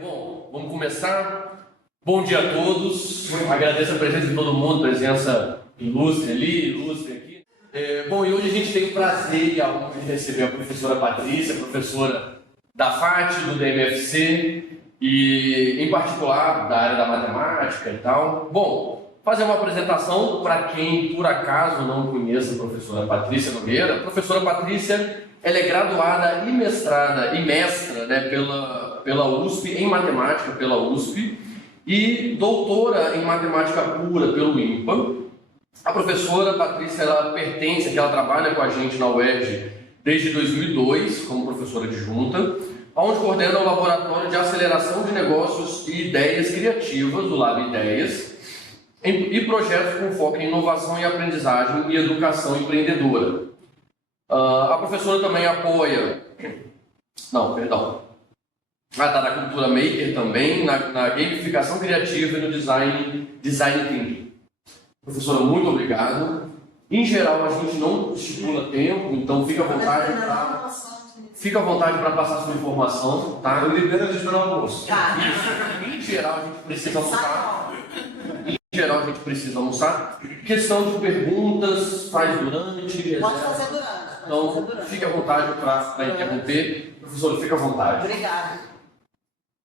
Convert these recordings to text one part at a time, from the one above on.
Bom, vamos começar. Bom dia a todos. Agradeço a presença de todo mundo, presença ilustre ali, ilustre aqui. Bom, e hoje a gente tem o prazer e a honra de receber a professora Patrícia, professora da FAT, do DMFC e, em particular, da área da matemática e tal. Bom, fazer uma apresentação para quem, por acaso, não conheça a professora Patrícia Nogueira. A professora Patrícia, ela é graduada e mestrada e mestra, né, pela USP, em matemática pela USP, e doutora em matemática pura pelo IMPA. A professora Patrícia, ela pertence, que ela trabalha com a gente na UERJ desde 2002, como professora adjunta, onde coordena o Laboratório de Aceleração de Negócios e Ideias Criativas, o Lab Ideias, e projetos com foco em inovação e aprendizagem e educação empreendedora. A professora também apoia... Está na cultura maker também, na gamificação criativa e no design thinking. Professora, muito obrigado. Em geral, a gente não estipula tempo, então fica à vontade para passar sua informação, tá? Eu libero a gente para o almoço. Em geral, a gente precisa almoçar. Questão de perguntas, faz durante. Pode fazer durante. Então, fique à vontade para interromper. Professora, fique à vontade. Obrigada.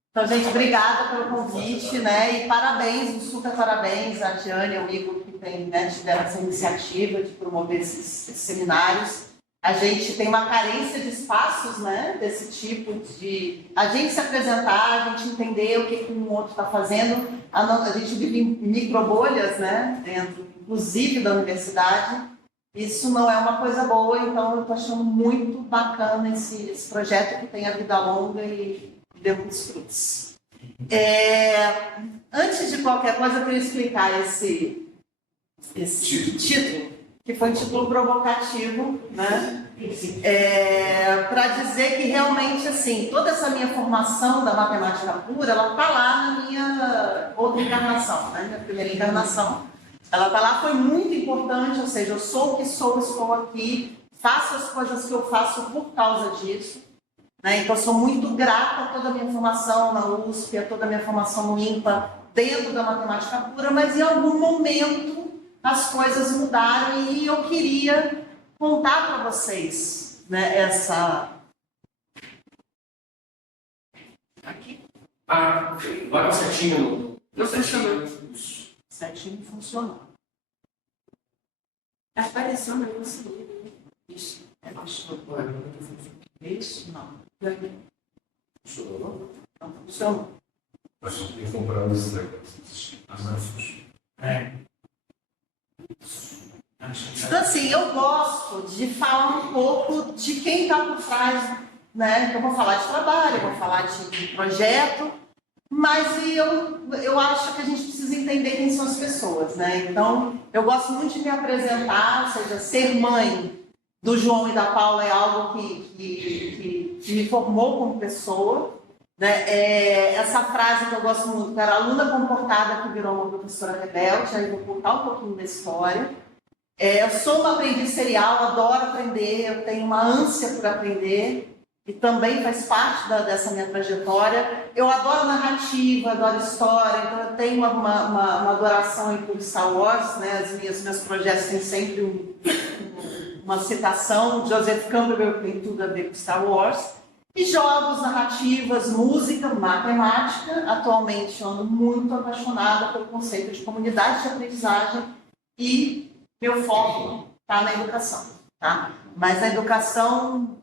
Então, gente, obrigada pelo convite, né? E parabéns, um super parabéns a Tiane e ao Igor que tiveram essa iniciativa de promover esses seminários. A gente tem uma carência de espaços, né? Desse tipo de... A gente se apresentar, a gente entender o que um outro está fazendo. A gente vive em microbolhas, né? Dentro, inclusive, da universidade. Isso não é uma coisa boa, então eu estou achando muito bacana esse projeto que tem a vida longa e deu muitos frutos. Antes de qualquer coisa, eu queria explicar esse título, que foi um título provocativo, né? Para dizer que realmente, assim, toda essa minha formação da matemática pura, ela está lá na minha outra encarnação, né? Minha primeira encarnação. Ela está lá, foi muito importante, ou seja, eu sou o que sou, estou aqui, faço as coisas que eu faço por causa disso. Né? Então, eu sou muito grata a toda a minha formação na USP, a toda a minha formação no IMPA, dentro da matemática pura, mas em algum momento as coisas mudaram e eu queria contar para vocês, né, essa... Aqui? Vai certinho. Eu funcionou. Certinho funcionou. Apareceu na nossa vida. Isso. Isso? Não. Funcionou? Não funcionou. Mas eu tenho que comprar os anúncios. Então, assim, eu gosto de falar um pouco de quem está por trás, né? Então, eu vou falar de trabalho, eu vou falar de projeto, mas eu acho que a gente precisa entender quem são as pessoas, né? Então, eu gosto muito de me apresentar, ou seja, ser mãe do João e da Paula é algo que me formou como pessoa, né? Essa frase que eu gosto muito, que era aluna comportada que virou uma professora rebelde, aí eu vou contar um pouquinho da história. Eu sou uma aprendiz serial, adoro aprender, eu tenho uma ânsia por aprender e também faz parte dessa minha trajetória. Eu adoro narrativa, adoro história, então eu tenho uma adoração aí por Star Wars, né? Meus projetos têm sempre uma citação, Joseph Campbell, que tem tudo a ver com Star Wars. E jogos, narrativas, música, matemática. Atualmente eu ando muito apaixonada pelo conceito de comunidade de aprendizagem e meu foco está na educação, tá? Mas a educação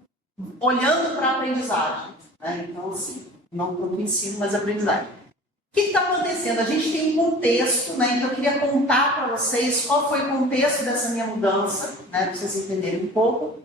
olhando para a aprendizagem, né? Então, assim, não tanto ensino, mas aprendizagem. O que está acontecendo? A gente tem um contexto, né? Então eu queria contar para vocês qual foi o contexto dessa minha mudança, né? Para vocês entenderem um pouco.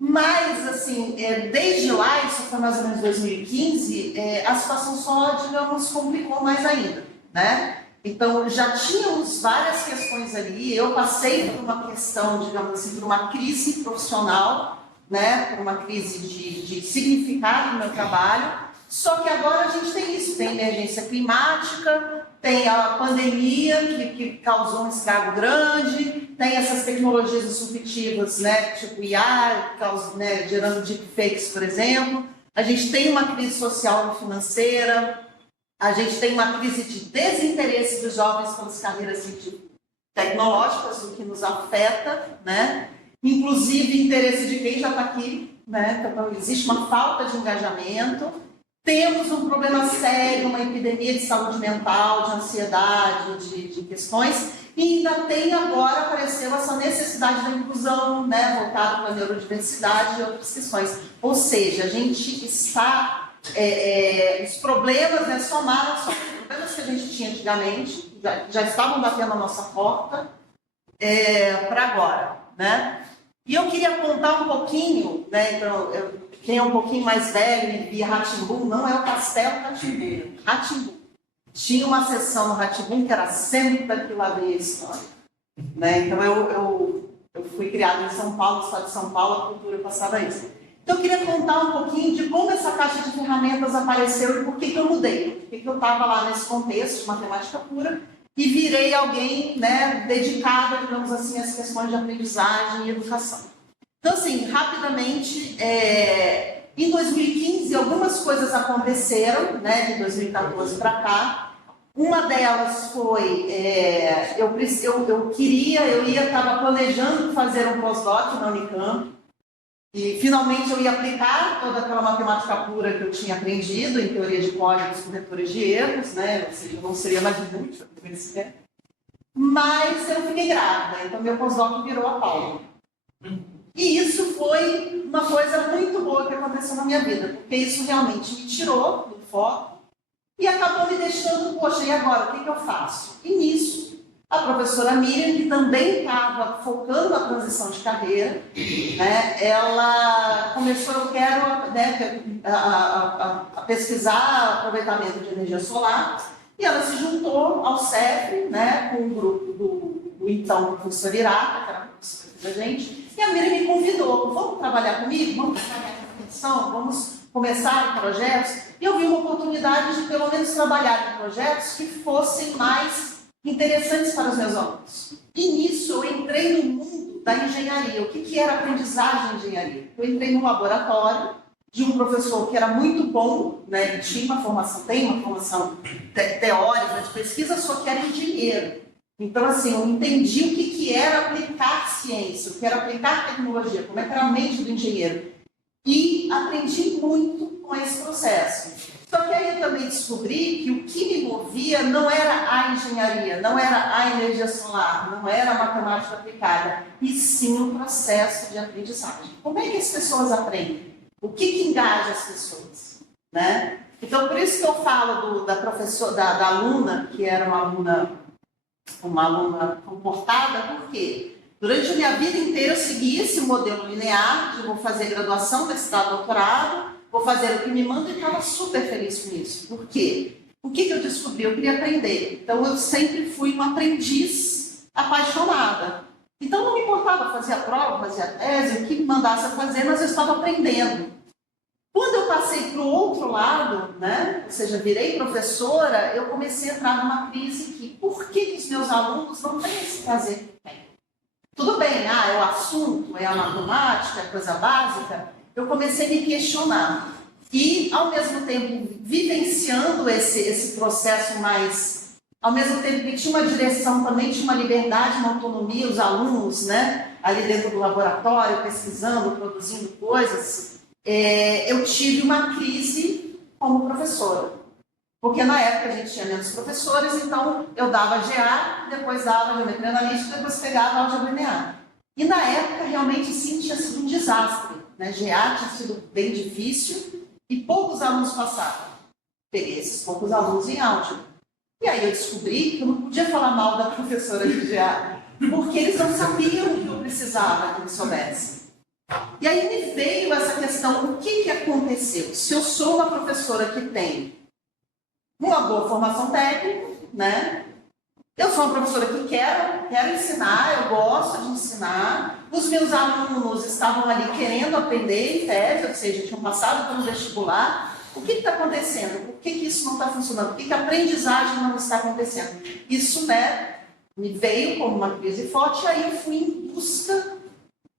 Mas, assim, desde lá, isso foi mais ou menos 2015, a situação só, digamos, complicou mais ainda, né? Então, já tínhamos várias questões ali, eu passei por uma questão, digamos assim, por uma crise profissional, né? Por uma crise de significado no meu trabalho, só que agora a gente tem isso, tem emergência climática, tem a pandemia que causou um estrago grande, tem essas tecnologias disruptivas, né, tipo IA, gerando deepfakes, por exemplo. a gente tem uma crise social e financeira, a gente tem uma crise de desinteresse dos jovens pelas carreiras científico-tecnológicas, o que nos afeta, né? Inclusive interesse de quem já está aqui, né? Então, existe uma falta de engajamento. Temos um problema sério, uma epidemia de saúde mental, de ansiedade, de questões, e ainda tem agora, apareceu essa necessidade da inclusão, né, voltada para a neurodiversidade e outras questões. Ou seja, a gente está, os problemas, né, somaram os problemas que a gente tinha antigamente, já estavam batendo a nossa porta, para agora, né? E eu queria contar um pouquinho, né, então, quem é um pouquinho mais velho e via Rá-Tim-Bum, não é o Castelo Rá-Tim-Bum, Rá-Tim-Bum. Tinha uma sessão no Rá-Tim-Bum que era Senta que lá vem a história. Né? Então eu fui criada em São Paulo, no estado de São Paulo, a cultura passava isso. Então eu queria contar um pouquinho de como essa caixa de ferramentas apareceu e por que eu mudei. Por que eu estava lá nesse contexto de matemática pura e virei alguém, né, dedicada, digamos assim, às questões de aprendizagem e educação. Então, assim, rapidamente, em 2015, algumas coisas aconteceram, né, de 2014 para cá. Uma delas foi, eu estava planejando fazer um pós-doc na Unicamp, e finalmente eu ia aplicar toda aquela matemática pura que eu tinha aprendido em teoria de códigos corretores de erros, né, ou seja, eu não seria mais inútil, mas eu fiquei grávida, então meu pós-doc virou a Paula. E isso foi uma coisa muito boa que aconteceu na minha vida, porque isso realmente me tirou do foco e acabou me deixando, poxa, e agora, o que eu faço? E nisso, a professora Miriam, que também estava focando a transição de carreira, né, ela começou, eu quero, né, a pesquisar aproveitamento de energia solar, e ela se juntou ao CEF, né, com o grupo do então professor Irata, que era a professora da gente, e a Miriam me convidou, vamos trabalhar comigo, vamos trabalhar com atenção, vamos começar em projetos, e eu vi uma oportunidade de pelo menos trabalhar em projetos que fossem mais interessantes para os meus alunos. E nisso eu entrei no mundo da engenharia. O que era aprendizagem em engenharia? Eu entrei no laboratório de um professor que era muito bom, né? Ele tinha uma formação, tem uma formação teórica de pesquisa, só que era engenheiro. Então, assim, eu entendi o que era aplicar ciência, o que era aplicar tecnologia, como é que era a mente do engenheiro. E aprendi muito com esse processo. Só que aí eu também descobri que o que me movia não era a engenharia, não era a energia solar, não era a matemática aplicada, e sim o processo de aprendizagem. Como é que as pessoas aprendem? O que engaja as pessoas? Né? Então, por isso que eu falo da professora, da aluna, que era uma aluna comportada, por quê? Durante a minha vida inteira eu segui esse modelo linear, de vou fazer graduação, mestrado, doutorado, vou fazer o que me manda e estava super feliz com isso. Por quê? O que eu descobri? Eu queria aprender. Então eu sempre fui uma aprendiz apaixonada. Então não me importava fazer a prova, fazer a tese, o que me mandasse a fazer, mas eu estava aprendendo. Quando eu passei para o outro lado, né, ou seja, virei professora, eu comecei a entrar numa crise que, por que os meus alunos não têm esse prazer que têm? Tudo bem, é o assunto, é a matemática, é a coisa básica. Eu comecei a me questionar. E, ao mesmo tempo, vivenciando esse processo mais... Ao mesmo tempo que tinha uma direção, também tinha uma liberdade, uma autonomia, os alunos, né, ali dentro do laboratório, pesquisando, produzindo coisas, eu tive uma crise como professora. Porque na época a gente tinha menos professores, então eu dava GA, depois dava geometria analítica, depois pegava álgebra linear. E na época realmente sim tinha sido um desastre, né? GA tinha sido bem difícil e poucos alunos passavam. Peguei esses poucos alunos em álgebra. E aí eu descobri que eu não podia falar mal da professora de GA, porque eles não sabiam o que eu precisava que eles soubessem. E aí me veio essa questão, o que aconteceu? Se eu sou uma professora que tem uma boa formação técnica, né? Eu sou uma professora que quero ensinar, eu gosto de ensinar. Os meus alunos estavam ali querendo aprender em tese, ou seja, tinham passado pelo vestibular. O que está acontecendo? Por que isso não está funcionando? Por que a aprendizagem não está acontecendo? Isso, né, me veio como uma crise forte, e aí eu fui em busca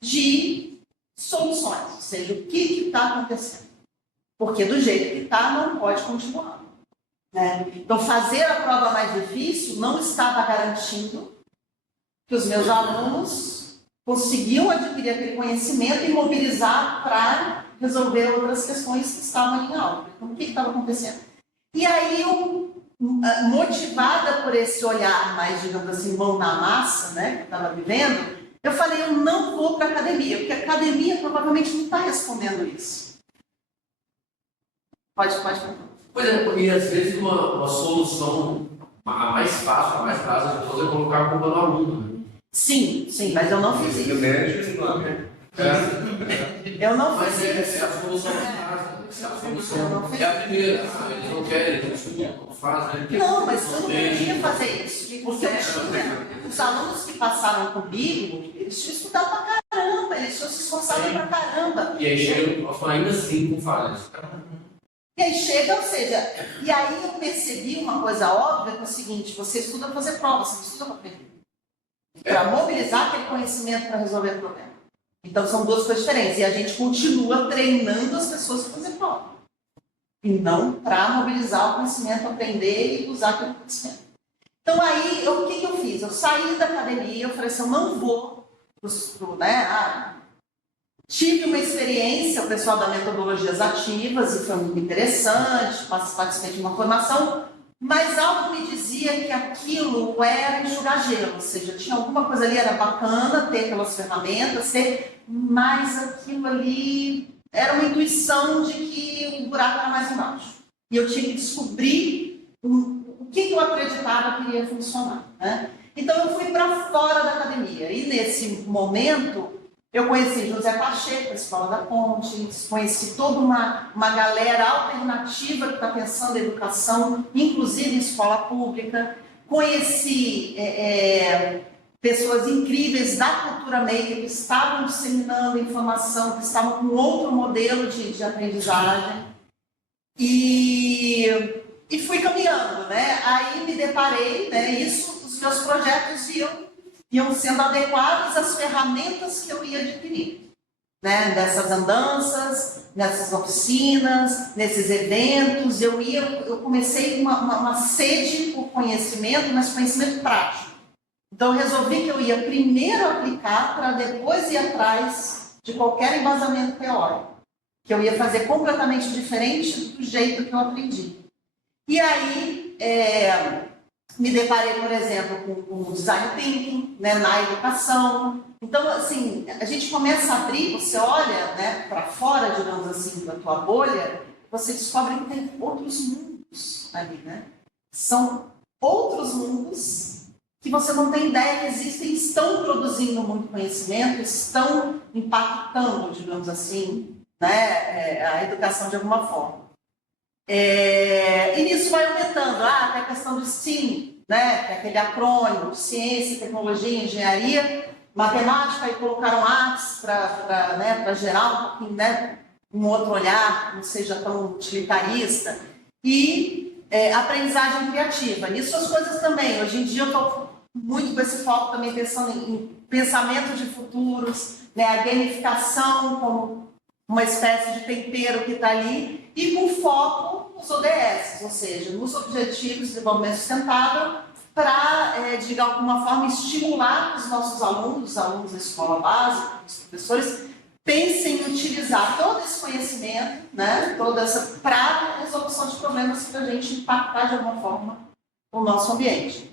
de soluções, ou seja, o que está acontecendo. porque do jeito que está, não pode continuar. Né? Então, fazer a prova mais difícil não estava garantindo que os meus alunos conseguiam adquirir aquele conhecimento e mobilizar para resolver outras questões que estavam em aula. Então, o que estava acontecendo? E aí, eu, motivada por esse olhar mais, digamos assim, mão na massa, né, que eu estava vivendo, eu falei, eu não vou para a academia, porque a academia provavelmente não está respondendo isso. Pode. Pois é, e às vezes uma solução a mais fácil, a mais fácil de fazer é colocar a culpa no aluno. Né? Sim, mas eu não fiz isso. Eu não Mas fiz isso. é a solução mais fácil. É a solução. É a primeira. Eles não querem, eles não estudam, não fazem. Não, mas eu não podia fazer isso. Porque eu tinha. Os alunos que passaram comigo, eles tinham estudado pra caramba, eles tinham se esforçado pra caramba. E aí chega o próximo ainda assim com falhas. E aí chega, ou seja, e aí eu percebi uma coisa óbvia, que é o seguinte, você estuda para fazer prova, você não estuda para aprender. Para mobilizar aquele conhecimento para resolver o problema. Então são duas coisas diferentes. E a gente continua treinando as pessoas para fazer prova. E não para mobilizar o conhecimento, aprender e usar aquele conhecimento. Então aí, o que eu fiz? Eu saí da academia, eu falei assim, eu não vou tive uma experiência, o pessoal da metodologias ativas, e foi muito interessante, participei de uma formação, mas algo me dizia que aquilo era enxugar gelo, ou seja, tinha alguma coisa ali, era bacana ter aquelas ferramentas, mas aquilo ali era uma intuição de que o buraco era mais embaixo. E eu tinha que descobrir o que eu acreditava que iria funcionar. Né? Então eu fui para fora da academia, e nesse momento eu conheci José Pacheco, a Escola da Ponte, conheci toda uma galera alternativa que está pensando em educação, inclusive em escola pública. Conheci pessoas incríveis da cultura maker que estavam disseminando informação, que estavam com outro modelo de aprendizagem. E fui caminhando, né? Aí me deparei, né? Os meus projetos iam sendo adequados às ferramentas que eu ia adquirir, né? Nessas andanças, nessas oficinas, nesses eventos, eu comecei uma sede por conhecimento, mas conhecimento prático. Então, eu resolvi que eu ia primeiro aplicar para depois ir atrás de qualquer embasamento teórico, que eu ia fazer completamente diferente do jeito que eu aprendi. E aí, me deparei, por exemplo, com o design thinking, né, na educação. Então, assim, a gente começa a abrir, você olha, né, para fora, digamos assim, da tua bolha, você descobre que tem outros mundos ali, né? São outros mundos que você não tem ideia que existem, estão produzindo muito conhecimento, estão impactando, digamos assim, né, a educação de alguma forma. E nisso vai aumentando, até a questão do STEAM, né, que é aquele acrônimo de ciência, tecnologia, engenharia, matemática, e colocaram artes para gerar um pouquinho, né, um outro olhar, que não seja tão utilitarista, e aprendizagem criativa. Nisso as coisas também, hoje em dia eu estou muito com esse foco também pensando em pensamento de futuros, né, a gamificação como uma espécie de tempero que está ali, e com foco nos ODS, ou seja, nos Objetivos de Desenvolvimento Sustentável, para, de alguma forma, estimular os nossos alunos da escola básica, os professores, pensem em utilizar todo esse conhecimento, né, para a resolução de problemas para a gente impactar de alguma forma o nosso ambiente.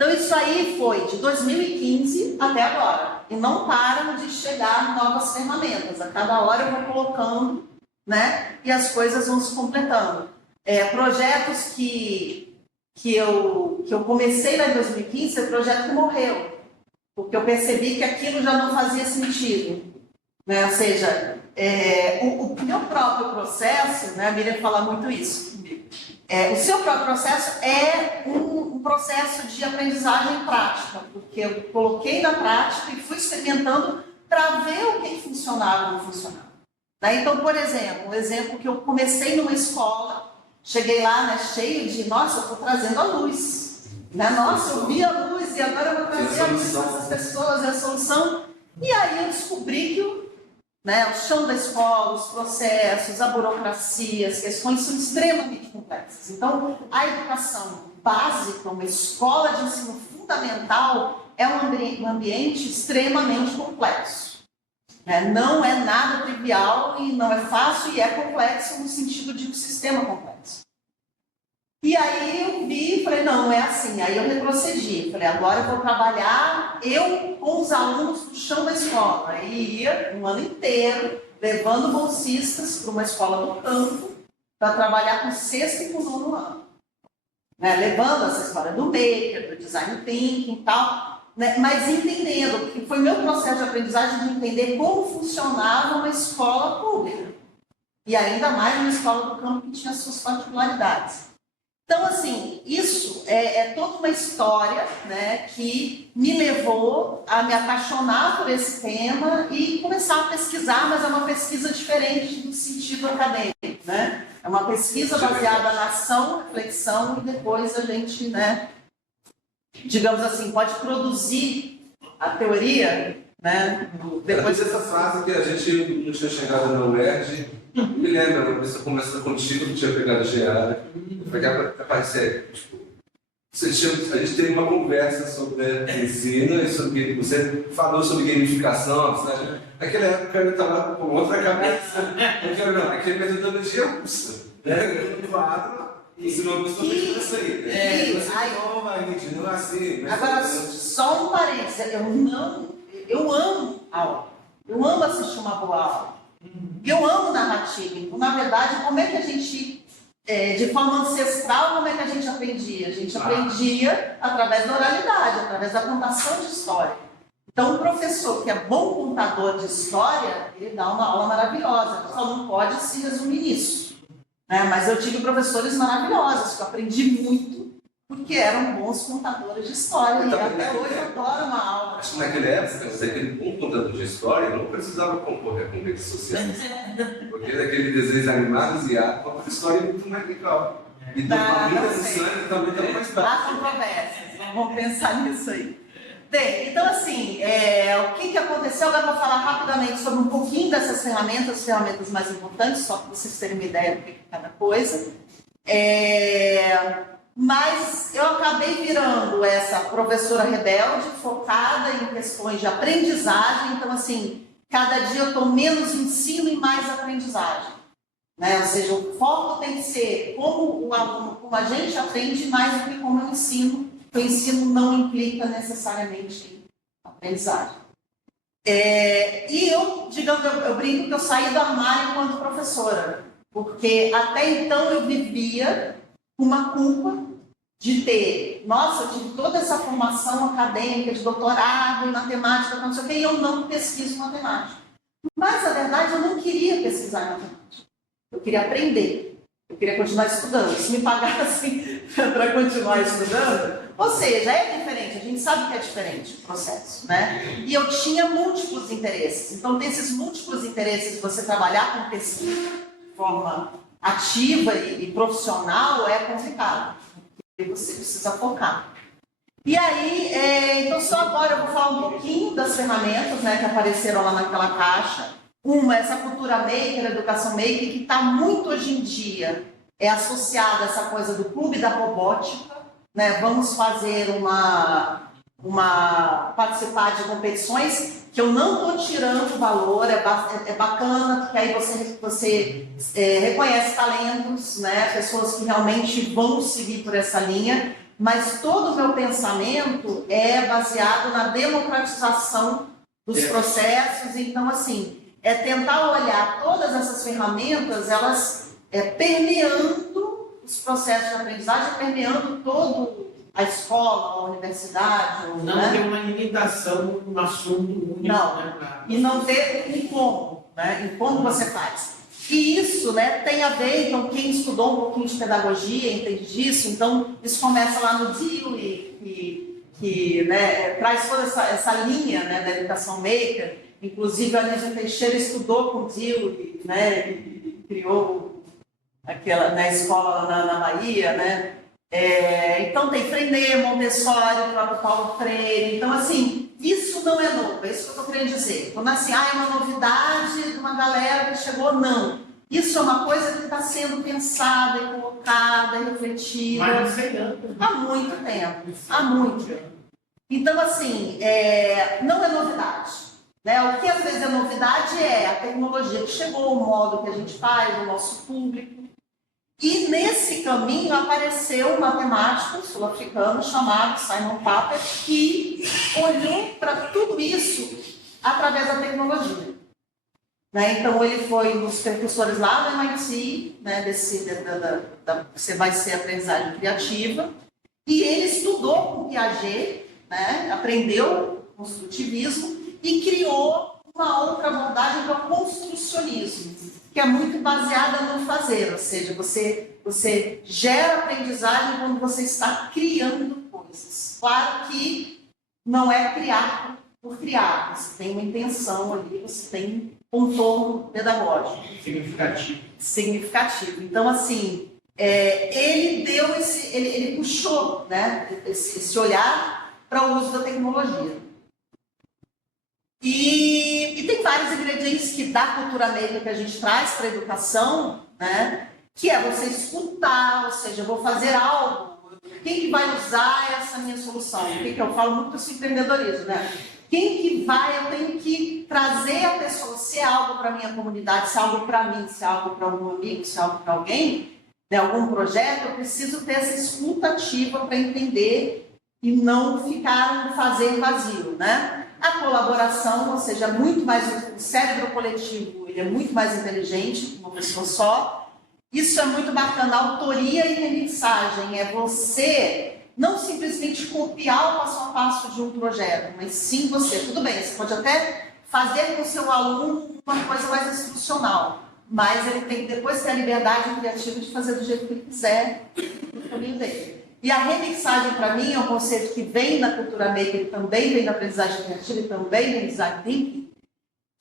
Então, isso aí foi de 2015 até agora. E não param de chegar novas ferramentas. A cada hora eu vou colocando, né? E as coisas vão se completando. Projetos que eu comecei lá em 2015, é um projeto que morreu. Porque eu percebi que aquilo já não fazia sentido. Né? Ou seja, o meu próprio processo, né? A Miriam fala muito isso comigo. O seu próprio processo é um processo de aprendizagem prática, porque eu coloquei na prática e fui experimentando para ver o que funcionava ou não funcionava. Então, por exemplo, um exemplo que eu comecei numa escola, cheguei lá, né, cheio de, nossa, eu estou trazendo a luz. Né? Nossa, eu vi a luz e agora eu vou trazer a luz para essas pessoas, é a solução. E aí eu descobri que né? O chão da escola, os processos, a burocracia, as questões são extremamente complexas. Então, a educação básica, uma escola de ensino fundamental, é um ambiente extremamente complexo. Né? Não é nada trivial e não é fácil e é complexo no sentido de um sistema complexo. E aí eu vi e falei, não é assim. Aí eu retrocedi. Falei, agora eu vou trabalhar eu com os alunos no chão da escola. Aí ia um ano inteiro levando bolsistas para uma escola do campo para trabalhar com sexto e com nono ano. Né? Levando essa história do maker, do design thinking e tal, né? Mas entendendo, porque foi meu processo de aprendizagem de entender como funcionava uma escola pública. E ainda mais uma escola do campo que tinha suas particularidades. Então, assim, isso é toda uma história, né, que me levou a me apaixonar por esse tema e começar a pesquisar, mas é uma pesquisa diferente no sentido acadêmico, né? É uma pesquisa baseada na ação, reflexão, e depois a gente, né, digamos assim, pode produzir a teoria, né? Depois dessa frase que a gente não tinha chegado na UERJ, me lembra, uma pessoa começou contigo, que tinha pegado geada. Foi capaz de tipo, a gente teve uma conversa sobre ensino e sobre. Você falou sobre gamificação, sabe? Naquela época eu estava com outra cabeça. Aquele metodologia russa. Né? Um quadro, ensinou a pessoa a fazer isso aí. Você não é assim. Agora, só um parênteses, eu amo aula. Eu amo assistir uma boa aula. Eu amo narrativa. Então, na verdade, como é que a gente, de forma ancestral, como é que a gente aprendia? A gente aprendia através da oralidade, através da contação de história. Então, um professor que é bom contador de história, ele dá uma aula maravilhosa. Só não pode se resumir nisso. Né? Mas eu tive professores maravilhosos, que eu aprendi muito, porque eram bons contadores de história. E até hoje eu adoro uma aula. Acho que naquela época, aquele bom contador de história não precisava concorrer com redes sociais. Porque daqueles desenhos animados e a história é muito mais legal. E muita sangue também está mais baixo. Há controvérsias, vamos pensar nisso aí. Bem, então assim, o que aconteceu? Agora eu vou falar rapidamente sobre um pouquinho dessas ferramentas, as ferramentas mais importantes, só para vocês terem uma ideia do que é cada coisa. Mas eu acabei virando essa professora rebelde, focada em questões de aprendizagem. Então, assim, cada dia eu estou menos ensino e mais aprendizagem. Né? Ou seja, o foco tem que ser como o aluno, como a gente aprende, mais do que como eu ensino. O ensino não implica necessariamente aprendizagem. E eu, digamos, eu brinco que eu saí do armário enquanto professora. Porque até então eu vivia uma culpa de ter, nossa, eu tive toda essa formação acadêmica de doutorado em matemática, não sei o quê, e eu não pesquiso matemática. Mas, na verdade, eu não queria pesquisar matemática. Eu queria aprender. Eu queria continuar estudando. Se me pagassem para continuar estudando, ou seja, é diferente. A gente sabe que é diferente o processo, né? E eu tinha múltiplos interesses. Então, desses múltiplos interesses de você trabalhar com pesquisa de forma ativa e profissional é complicado. Porque você precisa focar. E aí, então só agora eu vou falar um pouquinho das ferramentas, né, que apareceram lá naquela caixa. Uma, essa cultura maker, educação maker, que está muito hoje em dia associada a essa coisa do clube da robótica, né? Vamos fazer participar de competições que eu não estou tirando valor, é bacana, porque aí você reconhece talentos, né? Pessoas que realmente vão seguir por essa linha, mas todo o meu pensamento é baseado na democratização dos processos. Então, assim, é tentar olhar todas essas ferramentas, elas permeando os processos de aprendizagem, permeando todo a escola, a universidade. Não, né? Tem uma limitação no assunto único. Não, né? E não ter em como, né? Em como você faz. E isso, né, tem a ver, então, quem estudou um pouquinho de pedagogia entende disso, então isso começa lá no Dewey, que né, traz toda essa linha, né, da educação maker. Inclusive a Anísia Teixeira estudou com o Dewey, né, e criou aquela na escola na Bahia, né? Então tem Freinet, Montessori, o próprio Paulo Freire. Então, assim, isso não é novo, é isso que eu estou querendo dizer. Quando assim, é uma novidade de uma galera que chegou, não. Isso é uma coisa que está sendo pensada e colocada e refletida Mas não sei não. há muito tempo, há muito tempo. Então, assim, não é novidade. Né? O que às vezes é novidade é a tecnologia que chegou, o modo que a gente faz, o nosso público. E nesse caminho apareceu um matemático sul-africano chamado Simon Papert, que olhou para tudo isso através da tecnologia. Né? Então, ele foi um dos precursores lá do MIT, né? Você vai ser aprendizagem criativa, e ele estudou com Piaget, né? Aprendeu construtivismo e criou uma outra abordagem que é o construcionismo, que é muito baseada no fazer, ou seja, você gera aprendizagem quando você está criando coisas. Claro que não é criar por criar, você tem uma intenção ali, você tem um contorno pedagógico. Significativo. Então, assim, ele deu ele puxou, né, esse olhar para o uso da tecnologia. E tem vários ingredientes que da cultura maker que a gente traz para a educação, né? Que é você escutar, ou seja, eu vou fazer algo, quem que vai usar essa minha solução? O que eu falo muito desse empreendedorismo, né? Quem que vai, eu tenho que trazer a pessoa, se é algo para a minha comunidade, se é algo para mim, se é algo para algum amigo, se é algo para alguém, né, algum projeto, eu preciso ter essa escuta ativa para entender e não ficar um fazer vazio, né? A colaboração, ou seja, muito mais, o cérebro coletivo, ele é muito mais inteligente que uma pessoa só. Isso é muito bacana. A autoria e remixagem é você não simplesmente copiar o passo a passo de um projeto, mas sim você. Tudo bem, você pode até fazer com o seu aluno uma coisa mais institucional, mas ele tem que depois ter a liberdade criativa de fazer do jeito que ele quiser, no caminho dele. E a remixagem, para mim, é um conceito que vem da cultura maker, também vem da aprendizagem criativa e também vem do design thinking,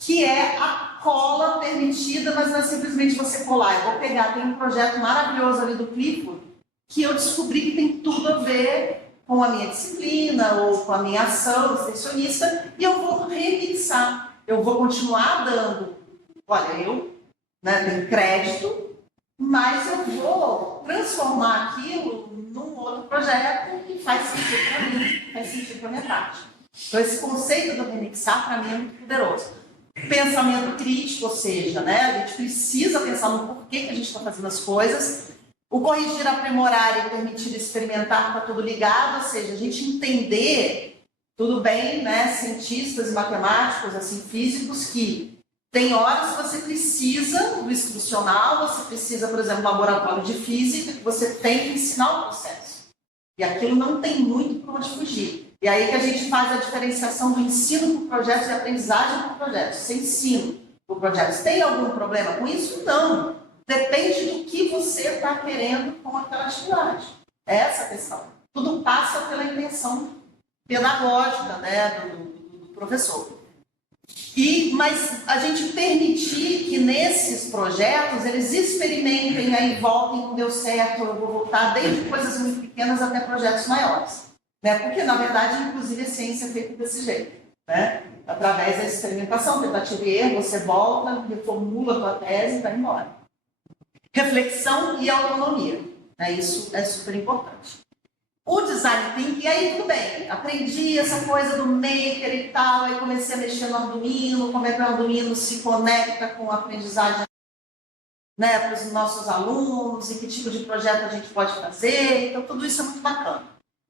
que é a cola permitida, mas não é simplesmente você colar. Eu vou pegar, tem um projeto maravilhoso ali do Clifford, que eu descobri que tem tudo a ver com a minha disciplina ou com a minha ação extensionista, e eu vou remixar. Eu vou continuar dando, olha, eu tenho crédito, mas eu vou transformar aquilo num outro projeto que faz sentido para mim, faz sentido para a minha prática. Então, esse conceito do remixar, para mim, é muito poderoso. Pensamento crítico, ou seja, né, a gente precisa pensar no porquê que a gente está fazendo as coisas. O corrigir, aprimorar e permitir experimentar está tudo ligado, ou seja, a gente entender, tudo bem, né, cientistas e matemáticos, assim, físicos, que tem horas que você precisa do instrucional, você precisa, por exemplo, do laboratório de física, que você tem que ensinar o processo. E aquilo não tem muito para onde fugir. E aí que a gente faz a diferenciação do ensino por projetos e aprendizagem por projetos. Você ensina por projetos. Tem algum problema com isso? Não. Depende do que você está querendo com aquela atividade. É essa a questão. Tudo passa pela intenção pedagógica, né, do professor. Mas a gente permitir que nesses projetos eles experimentem, aí voltem, não deu certo, eu vou voltar, desde coisas muito pequenas até projetos maiores. Né? Porque, na verdade, inclusive, a ciência é feita desse jeito. Né? Através da experimentação, tentativa e erro, você volta, reformula a tua tese e vai embora. Reflexão e autonomia. Né? Isso é super importante. O design thinking, aí tudo bem, aprendi essa coisa do maker e tal, aí comecei a mexer no Arduino, como é que o Arduino se conecta com a aprendizagem, né, para os nossos alunos, e que tipo de projeto a gente pode fazer, então tudo isso é muito bacana.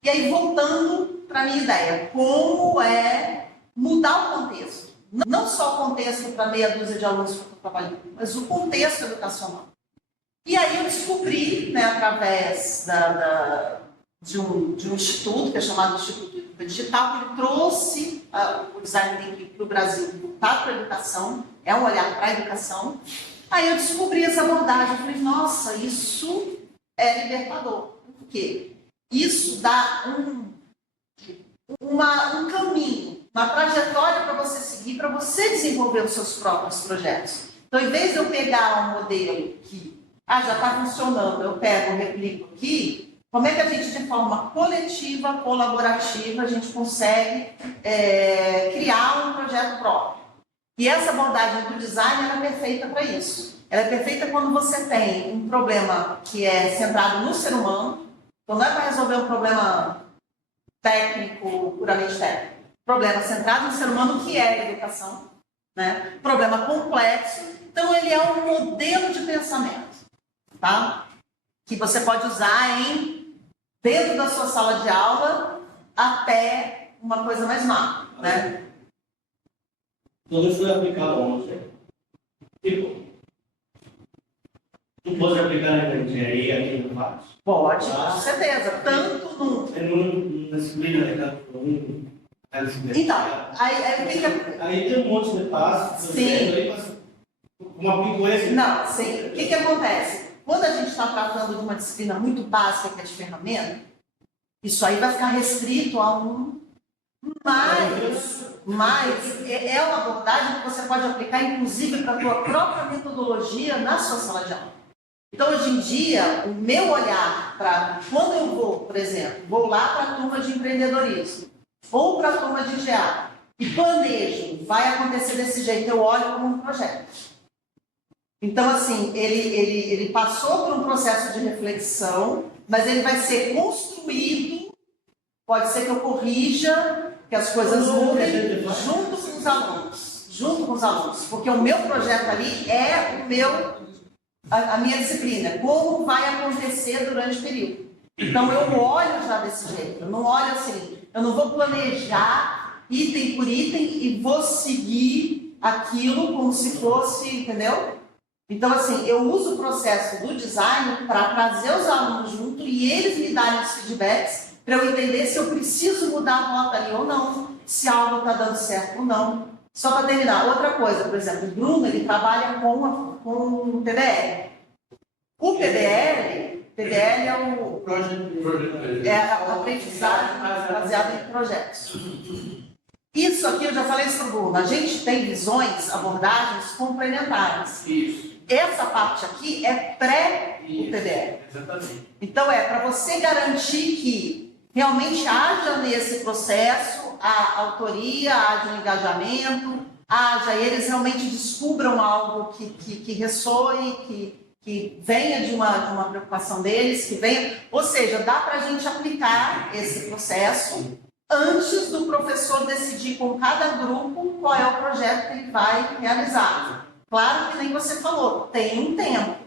E aí, voltando para a minha ideia, como é mudar o contexto, não só o contexto para meia dúzia de alunos que eu estou trabalhando, mas o contexto educacional. E aí eu descobri, né, através de um instituto, que é chamado Instituto Digital, que ele trouxe o design thinking para o Brasil, voltado para a educação, é um olhar para a educação. Aí eu descobri essa abordagem, eu falei, nossa, isso é libertador. Por quê? Isso dá um caminho, uma trajetória para você seguir, para você desenvolver os seus próprios projetos. Então, em vez de eu pegar um modelo que já está funcionando, eu pego, replico aqui, Como é que a gente, de forma coletiva, colaborativa, a gente consegue criar um projeto próprio? E essa abordagem do design ela é perfeita para isso. Ela é perfeita quando você tem um problema que é centrado no ser humano. Então não é para resolver um problema técnico, puramente técnico. Problema centrado no ser humano, que é a educação, né? Problema complexo. Então ele é um modelo de pensamento, tá? Que você pode usar dentro da sua sala de aula até uma coisa mais macro, né? Quando foi aplicado ontem, tipo, tu pode aplicar na engenharia aqui no VAS? Pode, com certeza. Tanto no... Na disciplina de cada um. Então, aí o que Aí tem um monte de passos. Sim. Uma picuência. Não, sim. O que acontece? Quando a gente está tratando de uma disciplina muito básica, que é de ferramenta, isso aí vai ficar restrito a um... Mas é uma abordagem que você pode aplicar, inclusive, para a tua própria metodologia na sua sala de aula. Então, hoje em dia, o meu olhar para... Quando eu vou, por exemplo, vou lá para a turma de empreendedorismo, ou para a turma de teatro, e planejo, vai acontecer desse jeito, eu olho como um projeto. Então, assim, ele passou por um processo de reflexão, mas ele vai ser construído, pode ser que eu corrija, que as coisas mudem, junto com os alunos. Porque o meu projeto ali é a minha disciplina, como vai acontecer durante o período. Então, eu olho já desse jeito, eu não olho assim, eu não vou planejar item por item e vou seguir aquilo como se fosse, entendeu? Então, assim, eu uso o processo do design para trazer os alunos junto e eles me darem os feedbacks para eu entender se eu preciso mudar a nota ali ou não, se algo está dando certo ou não. Só para terminar, outra coisa, por exemplo, o Bruno, ele trabalha com PBL. O PBL é o aprendizagem baseado em projetos. Isso aqui, eu já falei isso para o Bruno, a gente tem visões, abordagens complementares. Isso. Essa parte aqui é pré-PBL. Exatamente. Então, para você garantir que realmente haja nesse processo a autoria, haja um engajamento, eles realmente descubram algo que ressoe, que venha de uma preocupação deles, que venha... Ou seja, dá para a gente aplicar esse processo antes do professor decidir com cada grupo qual é o projeto que ele vai realizar. Claro que nem você falou, tem um tempo.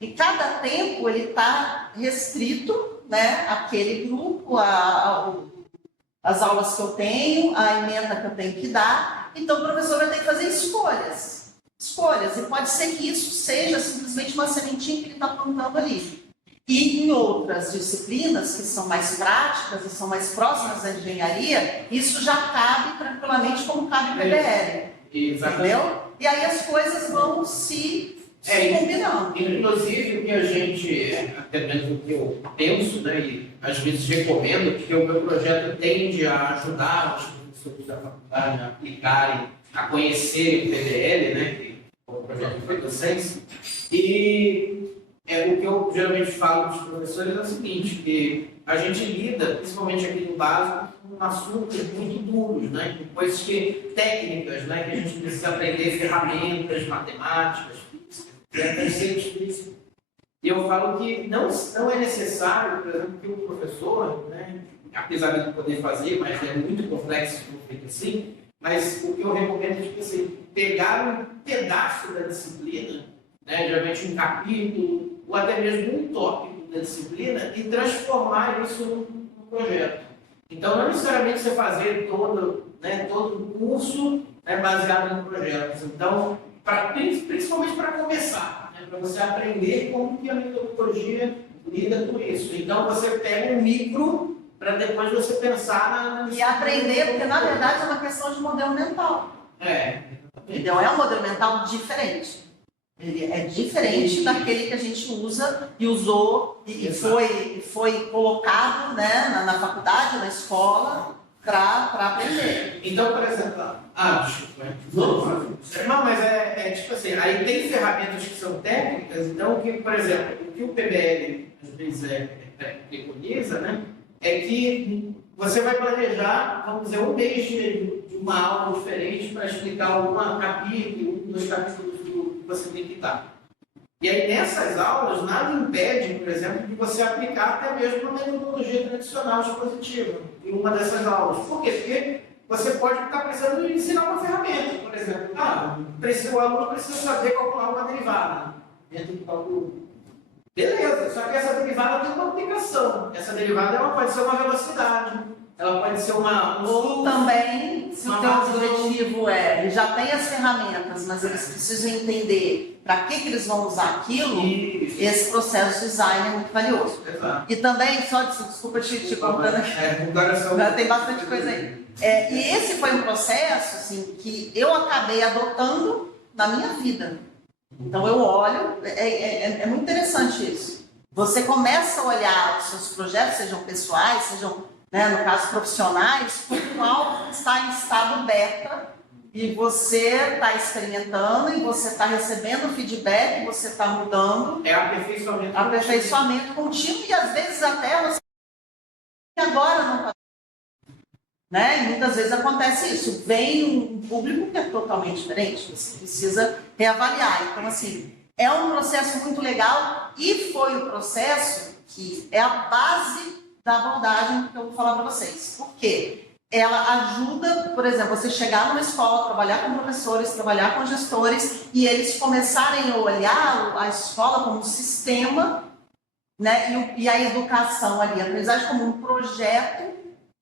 E cada tempo ele está restrito, né, àquele grupo, as aulas que eu tenho, a emenda que eu tenho que dar. Então o professor vai ter que fazer escolhas. E pode ser que isso seja simplesmente uma sementinha que ele está plantando ali. E em outras disciplinas que são mais práticas e são mais próximas da engenharia, isso já cabe tranquilamente como cabe o PBL. Entendeu? E aí as coisas vão se combinando. Inclusive, o que a gente, até mesmo o que eu penso, né, e às vezes recomendo, que o meu projeto tende a ajudar os professores da faculdade a aplicarem, a conhecerem o PBL, né, que é o projeto de docência. E o que eu geralmente falo para os professores é o seguinte, que a gente lida, principalmente aqui no básico, com assuntos muito duros, né? Com coisas técnicas, né? Que a gente precisa aprender ferramentas, matemáticas, conceitos físicos. E eu falo que não é necessário, por exemplo, que o professor, né? Apesar de poder fazer, mas é muito complexo feito assim, mas o que eu recomendo é tipo assim, pegar um pedaço da disciplina, né? Geralmente um capítulo, ou até mesmo um tópico da disciplina, e transformar isso num projeto. Então, não necessariamente você fazer todo o curso, né, baseado em projetos. Então, principalmente para começar, né, para você aprender como que a metodologia lida com isso. Então, você pega um micro para depois você pensar E aprender, porque na verdade é uma questão de modelo mental. Entendeu? É um modelo mental diferente. Ele é diferente daquele que a gente usa e usou e foi colocado, né, na faculdade, na escola, para aprender. Então, por exemplo, desculpa. Não, mas tipo assim, aí tem ferramentas que são técnicas, então, por exemplo, o que o PBL às vezes preconiza, né, é que você vai planejar, vamos dizer, um mês de uma aula diferente para explicar alguma capítulo, um dos capítulos que você tem que dar. E aí, nessas aulas, nada impede, por exemplo, de você aplicar até mesmo a metodologia tradicional expositiva em uma dessas aulas. Por quê? Porque você pode estar precisando ensinar uma ferramenta, por exemplo. O aluno precisa saber calcular uma derivada dentro do cálculo. Beleza, só que essa derivada tem uma aplicação. Essa derivada ela pode ser uma velocidade, ela pode ser Ou também, se o teu objetivo ele já tem as ferramentas, mas eles precisam entender para que eles vão usar aquilo, esse processo de design é muito valioso. Exato. E também, desculpa te cortando aqui, tem bastante coisa aí. E esse foi um processo assim, que eu acabei adotando na minha vida. Então eu olho, é muito interessante isso. Você começa a olhar os seus projetos, sejam pessoais, sejam, né, no caso profissionais, como algo que está em estado beta e você está experimentando e você está recebendo feedback, você está mudando. É aperfeiçoamento. Aperfeiçoamento contínuo e às vezes até você agora não está. Né? E muitas vezes acontece isso. Vem um público que é totalmente diferente, você precisa reavaliar. Então, assim, é um processo muito legal e foi o processo que é a base da abordagem que eu vou falar para vocês. Por quê? Ela ajuda, por exemplo, você chegar numa escola, trabalhar com professores, trabalhar com gestores e eles começarem a olhar a escola como um sistema, né? E a educação ali, a aprendizagem como um projeto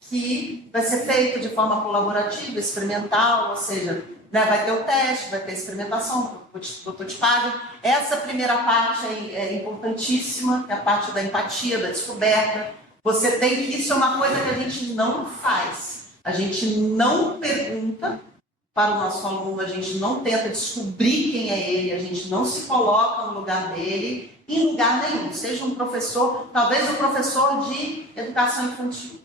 que vai ser feito de forma colaborativa, experimental, ou seja, né, vai ter o teste, vai ter experimentação, prototipagem. Essa primeira parte é importantíssima, que é a parte da empatia, da descoberta. Você tem que, isso é uma coisa que a gente não faz. A gente não pergunta para o nosso aluno, a gente não tenta descobrir quem é ele, a gente não se coloca no lugar dele, em lugar nenhum. Seja um professor, talvez um professor de educação infantil.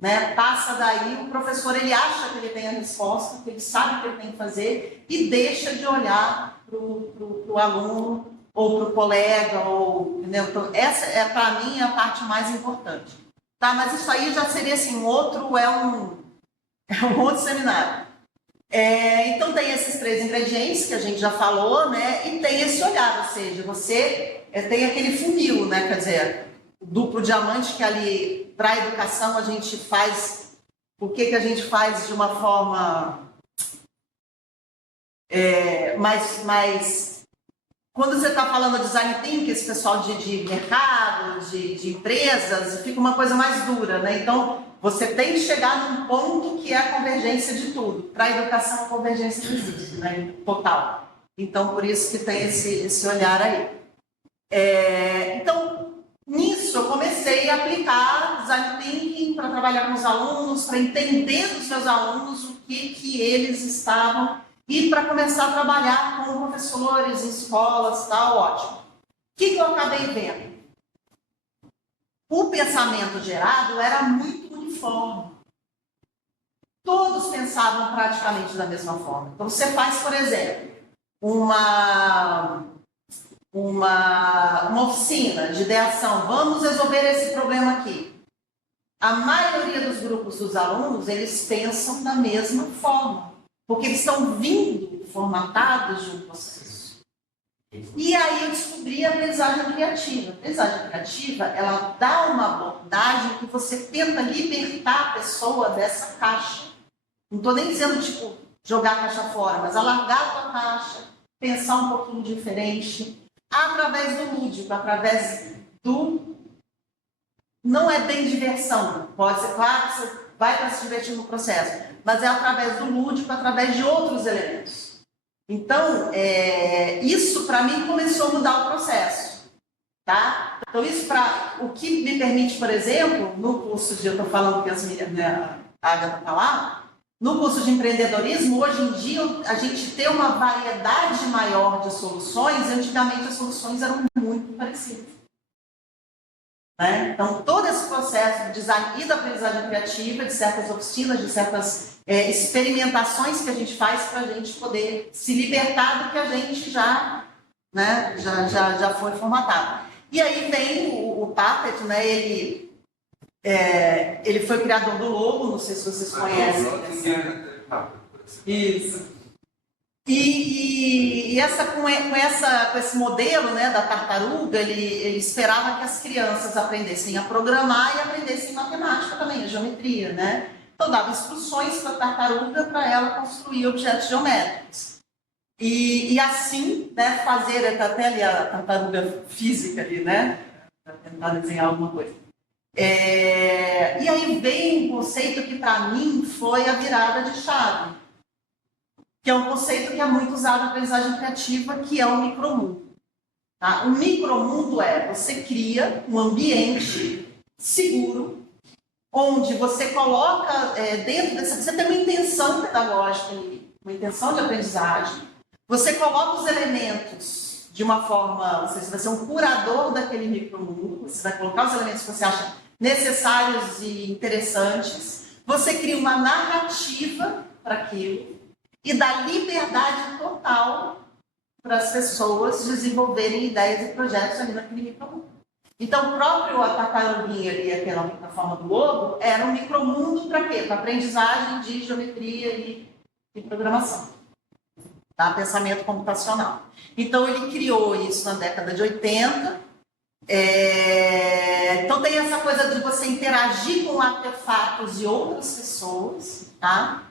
Né? Passa daí, o professor ele acha que ele tem a resposta, que ele sabe o que ele tem que fazer e deixa de olhar para o aluno ou para o colega, entendeu? Então, essa é para mim a parte mais importante. Tá? Mas isso aí já seria assim, um outro seminário. Então tem esses 3 ingredientes que a gente já falou, né? E tem esse olhar, ou seja, você tem aquele funil, né? Quer dizer, o duplo diamante que ali para a educação a gente faz, por que a gente faz de uma forma mais quando você está falando de design thinking, esse pessoal de mercado, de empresas, fica uma coisa mais dura, né? Então, você tem que chegar num ponto que é a convergência de tudo. Para a educação, a convergência não existe, né? Total. Então, por isso que tem esse olhar aí. Então, nisso, eu comecei a aplicar design thinking para trabalhar com os alunos, para entender dos meus alunos o que eles estavam e para começar a trabalhar com professores, em escolas, tal, ótimo. O que eu acabei vendo? O pensamento gerado era muito uniforme. Todos pensavam praticamente da mesma forma. Então, você faz, por exemplo, uma oficina de ideação, vamos resolver esse problema aqui. A maioria dos grupos dos alunos, eles pensam da mesma forma, porque eles estão vindo formatados de um processo. E aí eu descobri a aprendizagem criativa. A aprendizagem criativa, ela dá uma abordagem que você tenta libertar a pessoa dessa caixa. Não estou nem dizendo, tipo, jogar a caixa fora, mas alargar a tua caixa, pensar um pouquinho diferente, através do lúdico, através do... Não é bem diversão, pode ser claro que você vai para se divertir no processo, mas é através do lúdico, através de outros elementos. Então, isso para mim começou a mudar o processo, tá? Então isso o que me permite, por exemplo, no curso de, eu estou falando que a Agatha está lá, no curso de empreendedorismo, hoje em dia, a gente tem uma variedade maior de soluções, antigamente as soluções eram muito parecidas. Né? Então, todo esse processo de design e da aprendizagem criativa, de certas oficinas, de certas experimentações que a gente faz para a gente poder se libertar do que a gente já foi formatado. E aí vem o Puppet, né? Ele foi criador do logo, não sei se vocês conhecem. Isso. E com esse modelo, né, da tartaruga, ele esperava que as crianças aprendessem a programar e aprendessem matemática também, a geometria, né? Então dava instruções para a tartaruga para ela construir objetos geométricos. E assim, né, fazer até ali a tartaruga física ali, né, para tentar desenhar alguma coisa. E aí vem um conceito que para mim foi a virada de chave, que é um conceito que é muito usado na aprendizagem criativa, que é o micromundo. Tá? O micromundo você cria um ambiente seguro, onde você coloca dentro desse... Você tem uma intenção pedagógica, uma intenção de aprendizagem, você coloca os elementos de uma forma... Você vai ser um curador daquele micromundo, você vai colocar os elementos que você acha necessários e interessantes, você cria uma narrativa para aquilo, e dá liberdade total para as pessoas desenvolverem ideias e projetos ali naquele micromundo. Então, o próprio a tartaruguinha ali, aquela na forma do lobo, era um micromundo para quê? Para aprendizagem de geometria e programação. Tá? Pensamento computacional. Então, ele criou isso na década de 80. Então, tem essa coisa de você interagir com artefatos de outras pessoas, tá?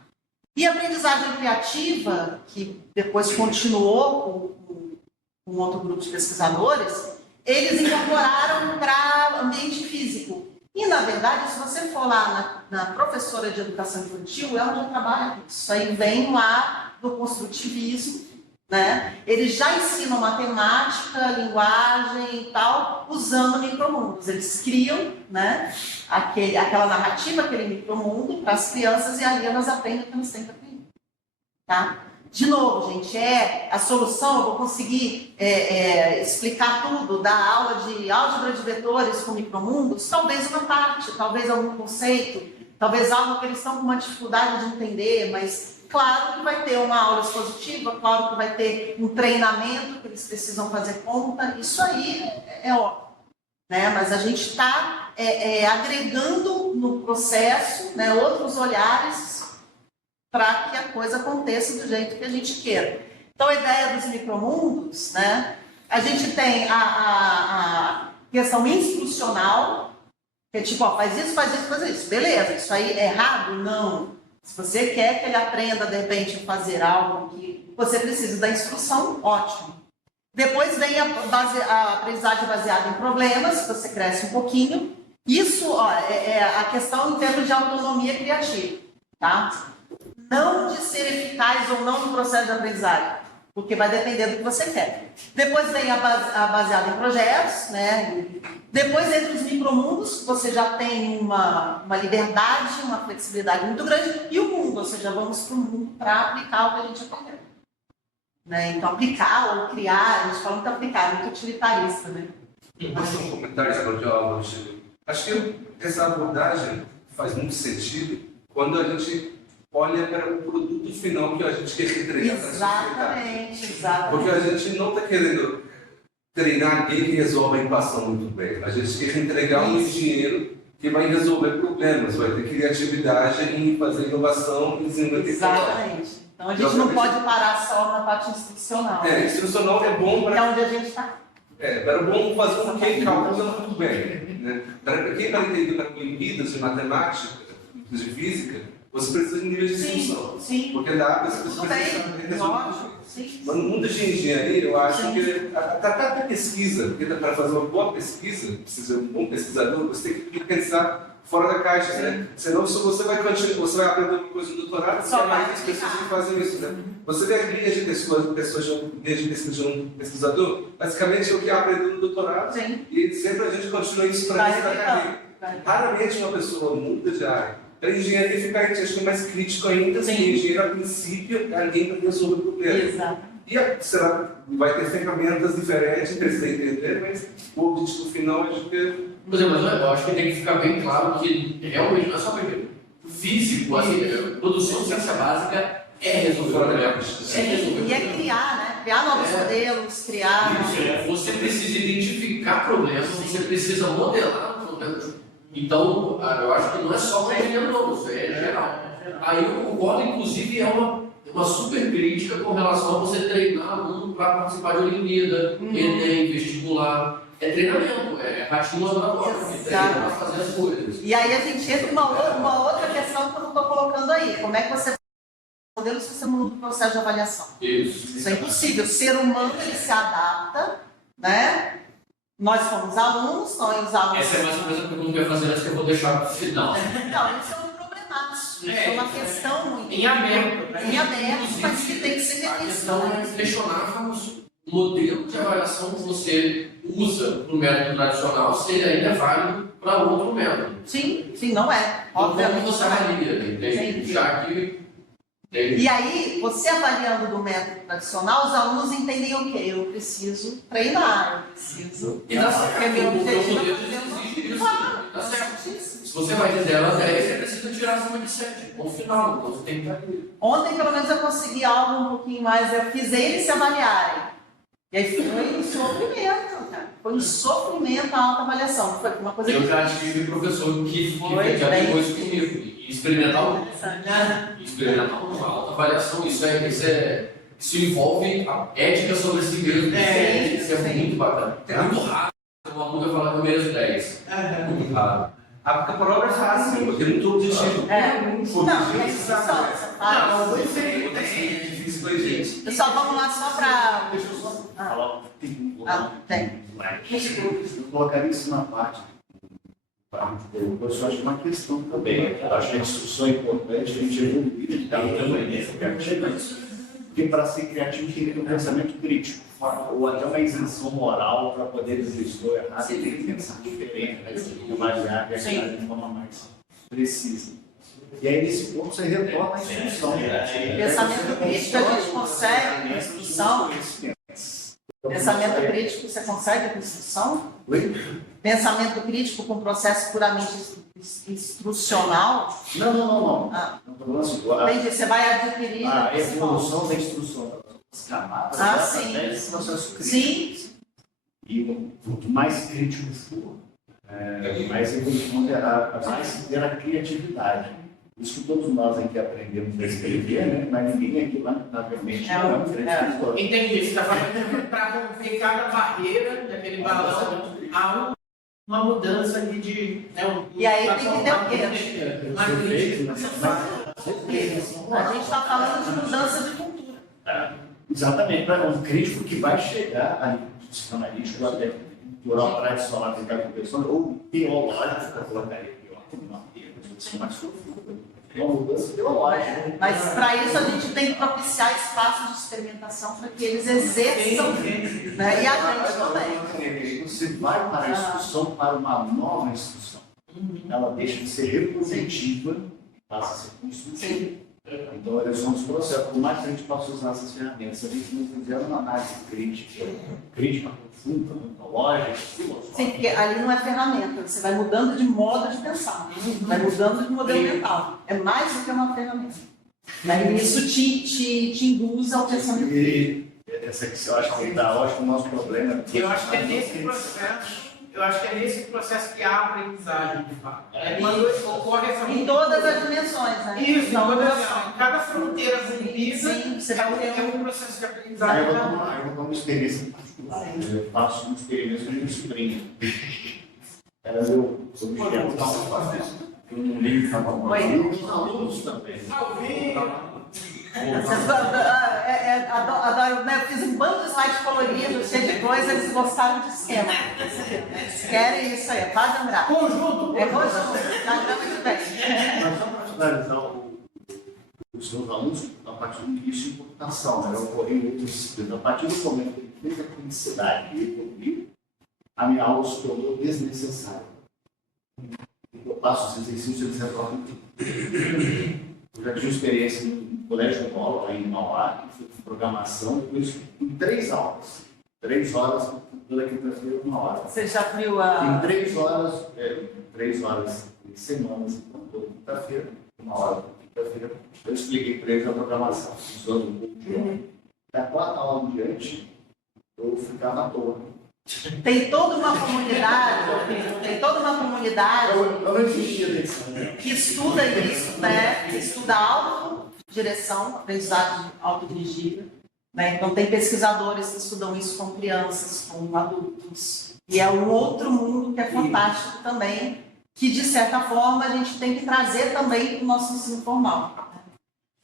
E a aprendizagem criativa, que depois continuou com outro grupo de pesquisadores, eles incorporaram para ambiente físico. E, na verdade, se você for lá na professora de educação infantil, ela já trabalha com isso. Isso aí vem lá do construtivismo, né? Eles já ensinam matemática, linguagem e tal, usando micromundos. Eles criam, né, aquela narrativa, aquele micromundo para as crianças e ali elas aprendem o que elas têm que aprender. Tá? De novo, gente, a solução, eu vou conseguir explicar tudo, dar aula de álgebra de vetores com micromundos, talvez uma parte, talvez algum conceito, talvez algo que eles estão com uma dificuldade de entender, mas claro que vai ter uma aula expositiva, claro que vai ter um treinamento que eles precisam fazer conta, isso aí é óbvio, né? Mas a gente está agregando no processo, né, outros olhares para que a coisa aconteça do jeito que a gente queira. Então, a ideia dos micromundos, né, a gente tem a questão instrucional, que é tipo, ó, faz isso, faz isso, faz isso. Beleza, isso aí é errado? Não. Se você quer que ele aprenda, de repente, a fazer algo que você precisa da instrução, ótimo. Depois vem a aprendizagem baseada em problemas, você cresce um pouquinho. Isso ó, é a questão em termos de autonomia criativa, tá? Não de ser eficaz ou não no processo de aprendizagem, porque vai depender do que você quer. Depois vem a baseada em projetos, né? Depois, entre os micromundos, você já tem uma liberdade, uma flexibilidade muito grande, e o mundo, ou seja, vamos para o mundo para aplicar o que a gente aprendeu. Né? Então, aplicar ou criar, a gente fala muito aplicar, muito utilitarista, né? Posso dar um comentário sobre o Acho que essa abordagem faz muito sentido quando a gente olha para o produto final que a gente quer entregar para a sociedade. Exatamente. Porque a gente não está querendo treinar alguém que resolve a equação muito bem. A gente quer entregar um engenheiro que vai resolver problemas, vai ter criatividade em fazer inovação e desenvolvimento tecnológico. Exatamente. Então a gente não pode parar só na parte institucional. Instrucional é bom para... É onde a gente está. É bom fazer com quem calcula muito bem. Né? Para quem está entendendo para Olimpíadas de matemática, de física, você precisa de nível de instrução. Sim. Porque dá para você resolver. Mas no mundo de engenharia, eu acho que até a pesquisa, porque para fazer uma boa pesquisa, precisa de um bom pesquisador, você tem que pensar fora da caixa, né? Senão você vai aprender uma coisa no doutorado, você vai as pessoas que fazem isso, né? Você vê a linha de pesquisa de um pesquisador, basicamente é o que aprendeu no doutorado, e sempre a gente continua isso para a carreira. Raramente uma pessoa muda de área. Para a engenharia ficar, acho que é mais crítico ainda, se engenheiro, a princípio, é alguém para resolver o problema. Exato. E vai ter ferramentas diferentes, precisa entender, mas o objetivo final é de ter... Por exemplo, eu acho que tem que ficar bem claro que realmente não é só porque físico, assim, produção de ciência básica é resolver problemas. E é criar, né? Criar novos modelos, criar... Você precisa identificar identificar problemas, você precisa modelar problemas. Então, eu acho que não é só para engenheiro não, isso é geral. Aí eu concordo, inclusive, é uma super crítica com relação a você treinar aluno para participar de Olimpíada, Enem, vestibular. É treinamento, é ratinho laboratório, que treina para fazer as coisas. E aí a gente entra em uma outra questão que eu não estou colocando aí. Como é que você modelo se você muda o processo de avaliação? Isso é impossível. O ser humano, ele se adapta, né? Nós somos alunos, são os alunos... Essa é mais ou menos a pergunta que eu ia fazer antes, que eu vou deixar para o final. Não, isso é um problemaço. Isso é uma questão muito... Em aberto, né? Em aberto, mas que tem que ser A revisto. questão é questionar o modelo de avaliação que você usa para o método tradicional, se ele ainda é válido para outro método. Sim, não é. Como Obviamente você não é. avalia, entende? Sim. Já que... E aí, você avaliando do método tradicional, os alunos entendem o quê? Eu preciso treinar, eu preciso... E dá certo, Porque meu porque o objetivo modelo é fazer exige isso. Claro, Dá certo. certíssimo. Se você vai de 0 a 10, você precisa tirar acima de 7. Ou final, então você tem que estar aqui. Ontem, pelo menos, eu consegui algo um pouquinho mais. Eu fiz eles se avaliarem. E aí foi um sofrimento, cara. Foi um sofrimento a autoavaliação. Foi uma coisa Eu já tive professor que Foi já bem pegou isso comigo. E experimental, uma autoavaliação, isso envolve a ética sobre si mesmo. Isso é sim. muito bacana. É muito raro uma aluno falar que eu mereço 10. Muito raro. Porque por obra é fácil, porque não tem objetivo. Não, é isso só. Pessoal, vamos lá só para... Tem. Eu colocaria isso na parte eu só acho uma questão também. Eu acho que a discussão é importante, a gente evoluir, a gente está muito criativo, porque para ser criativo tem que ter um pensamento crítico, ou até uma isenção moral para poder dizer estou errado, e tem que pensar diferente, avaliar e agir de forma mais precisa. E aí, nesse ponto, você retorna à instrução. Pensamento crítico a gente consegue com instrução? Pensamento crítico você consegue com instrução? Oi? Pensamento crítico com processo puramente instrucional? Não. Ah. Não estou falando assim. Entendi, você vai adquirir... A evolução da instrução das camadas sim. é esse processo crítico. Sim. E quanto mais crítico for, mais evolução terá, mais terá criatividade. Isso que todos nós aqui aprendemos a escrever, né? Mas ninguém aqui, lamentavelmente, não é um grande escritor. Entendi. Você está falando para romper cada barreira daquele balão a uma mudança ali de... E aí tem que ter o quê? Uma crítica. A gente está falando de mudança de cultura. Exatamente, para um crítico que vai chegar a psicanalítico, até cultural tradicional que está conversando, ou teológico, que eu colocaria mais profunda. Uma mudança teológica. Mas para isso a gente tem que propiciar espaços de experimentação para que eles exerçam, né? E a gente também. Você vai para a instrução, para uma nova instrução. Ela deixa de ser reprodutiva e passa a ser construtiva. Então, eles são os processos. Por mais que a gente possa usar essas ferramentas, se a gente não fizer uma análise crítica profunda, ontológica, filosófica. Sim, porque ali não é ferramenta, você vai mudando de modo de pensar, vai mudando de modelo mental. É mais do que uma ferramenta. E isso te induz ao pensamento. E essa aqui, eu acho que o nosso problema é... Eu acho que é nesse processo que há a aprendizagem, de fato. Quando ocorre essa Em todas as dimensões, né? Isso, Não, cada fronteira cumprida sim, você vai ter é um processo de aprendizagem. Eu vou dar uma experiência particular. Eu faço uma experiência com um sobrinho. Era meu objeto. Eu não li os alunos também. Adoro, né? Eu fiz um bando de slides coloridos, cheio de coisa, eles gostaram de esquema. Eles querem isso aí, pode lembrar. Conjunto. É conjunto, já lembra muito bem. Mas só para finalizar os seus alunos, a partir do início de computação, né? Eu ocorri em outras disciplinas. A partir do momento que ele fez a felicidade e evoluiu, a minha aula se tornou desnecessária. Eu passo os exercícios e eles retornam tudo. Eu já tive experiência no Colégio Bola, lá em Mauá, que foi programação, depois em 3 aulas. 3 horas, toda quinta-feira, 1 hora. Você já viu a... Em 3 horas, 3 horas em semanas, então, toda quinta-feira, 1 hora por quinta-feira, eu expliquei para eles a programação, usando o da 4ª aula em diante, eu ficava à toa. Tem toda uma comunidade, Eu não existia nisso, né? que estuda isso, né? Que estuda autodireção, aprendizagem autodirigida, né? Então tem pesquisadores que estudam isso com crianças, com adultos. E é um outro mundo que é fantástico também, que de certa forma a gente tem que trazer também para o nosso ensino formal.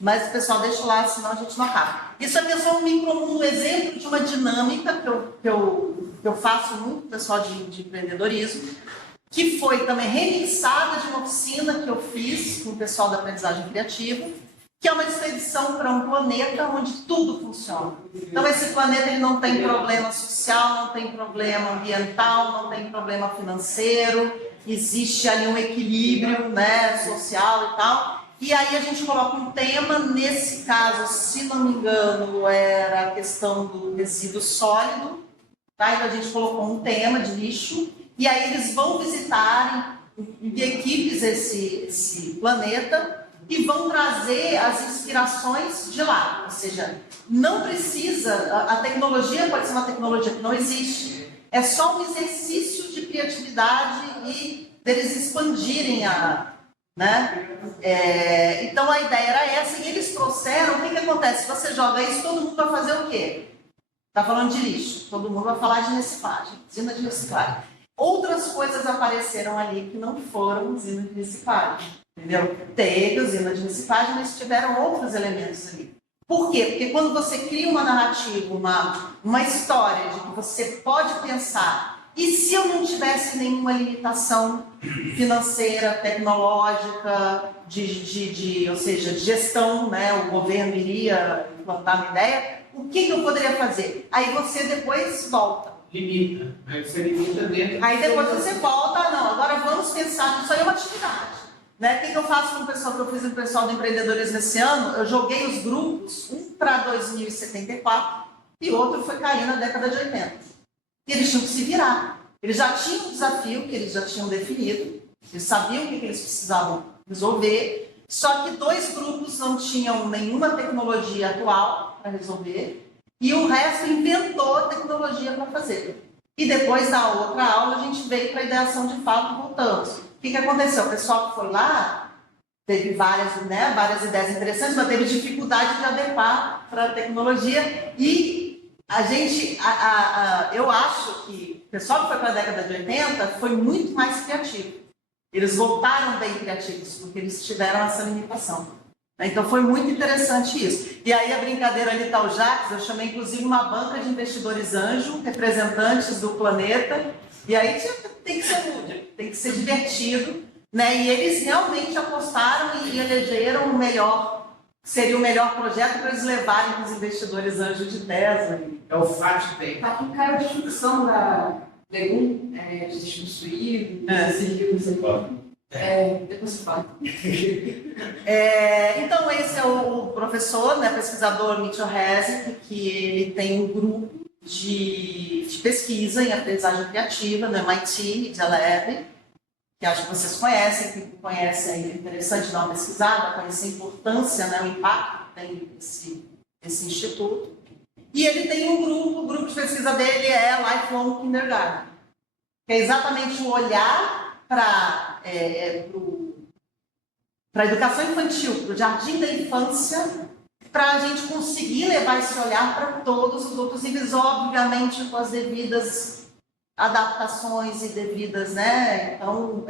Mas, pessoal, deixa lá, senão a gente não acaba. Isso aqui é só um micromundo, um exemplo de uma dinâmica que eu faço muito, pessoal, de empreendedorismo, que foi também remixada de uma oficina que eu fiz com o pessoal da aprendizagem criativa, que é uma expedição para um planeta onde tudo funciona. Então, esse planeta ele não tem problema social, não tem problema ambiental, não tem problema financeiro, existe ali um equilíbrio, né, social e tal. E aí a gente coloca um tema, nesse caso, se não me engano, era a questão do resíduo sólido, tá? Então a gente colocou um tema de lixo, e aí eles vão visitar em equipes esse planeta e vão trazer as inspirações de lá. Ou seja, não precisa, a tecnologia pode ser uma tecnologia que não existe, é só um exercício de criatividade e deles expandirem né? Então a ideia era essa, e eles trouxeram, o que acontece? Se você joga isso, todo mundo vai fazer o quê? Está falando de lixo, todo mundo vai falar de reciclagem, usina de reciclagem. Outras coisas apareceram ali que não foram usina de reciclagem, entendeu? Teve usina de reciclagem, mas tiveram outros elementos ali. Por quê? Porque quando você cria uma narrativa, uma história de que você pode pensar, e se eu não tivesse nenhuma limitação financeira, tecnológica, ou seja, de gestão, né? O governo iria implantar uma ideia, o que eu poderia fazer? Aí você depois volta. Limita. Aí você limita dentro. Aí depois você volta, não, agora vamos pensar, isso aí é uma atividade. Né? O que eu faço com o pessoal que eu fiz com o pessoal do empreendedorismo esse ano? Eu joguei os grupos, um para 2074 e outro foi cair na década de 80. E eles tinham que se virar. Eles já tinham um desafio que eles já tinham definido, eles sabiam o que eles precisavam resolver, só que 2 grupos não tinham nenhuma tecnologia atual para resolver e o resto inventou tecnologia para fazer. E depois da outra aula a gente veio para a ideação de fato e voltamos. O que aconteceu? O pessoal que foi lá teve várias ideias interessantes, mas teve dificuldade de adequar para a tecnologia e a gente, eu acho que o pessoal que foi para a década de 80 foi muito mais criativo. Eles voltaram bem criativos, porque eles tiveram essa limitação. Então foi muito interessante isso. E aí a brincadeira ali está o Jacques, eu chamei inclusive uma banca de investidores anjo, representantes do planeta, e aí tem que ser lúdico, tem que ser divertido, né? E eles realmente apostaram e elegeram o melhor, seria o melhor projeto para eles levarem para os investidores anjos de Tesla. É o FAT-Tem. Tá com cara de ficção da Legum, de distribuído, não sei o que. Depois você fala. Então, esse é o professor, né, pesquisador Mitchell Hesse, que ele tem um grupo de pesquisa em aprendizagem criativa no MIT, de Lab, que acho que vocês conhecem, quem conhece é interessante dar uma pesquisada, conhecer a importância, né, o impacto que tem esse instituto. E ele tem um grupo, o grupo de pesquisa dele é Lifelong Kindergarten, que é exatamente o olhar para a educação infantil, para o jardim da infância, para a gente conseguir levar esse olhar para todos os outros níveis, obviamente com as devidas adaptações e devidas, né? Então,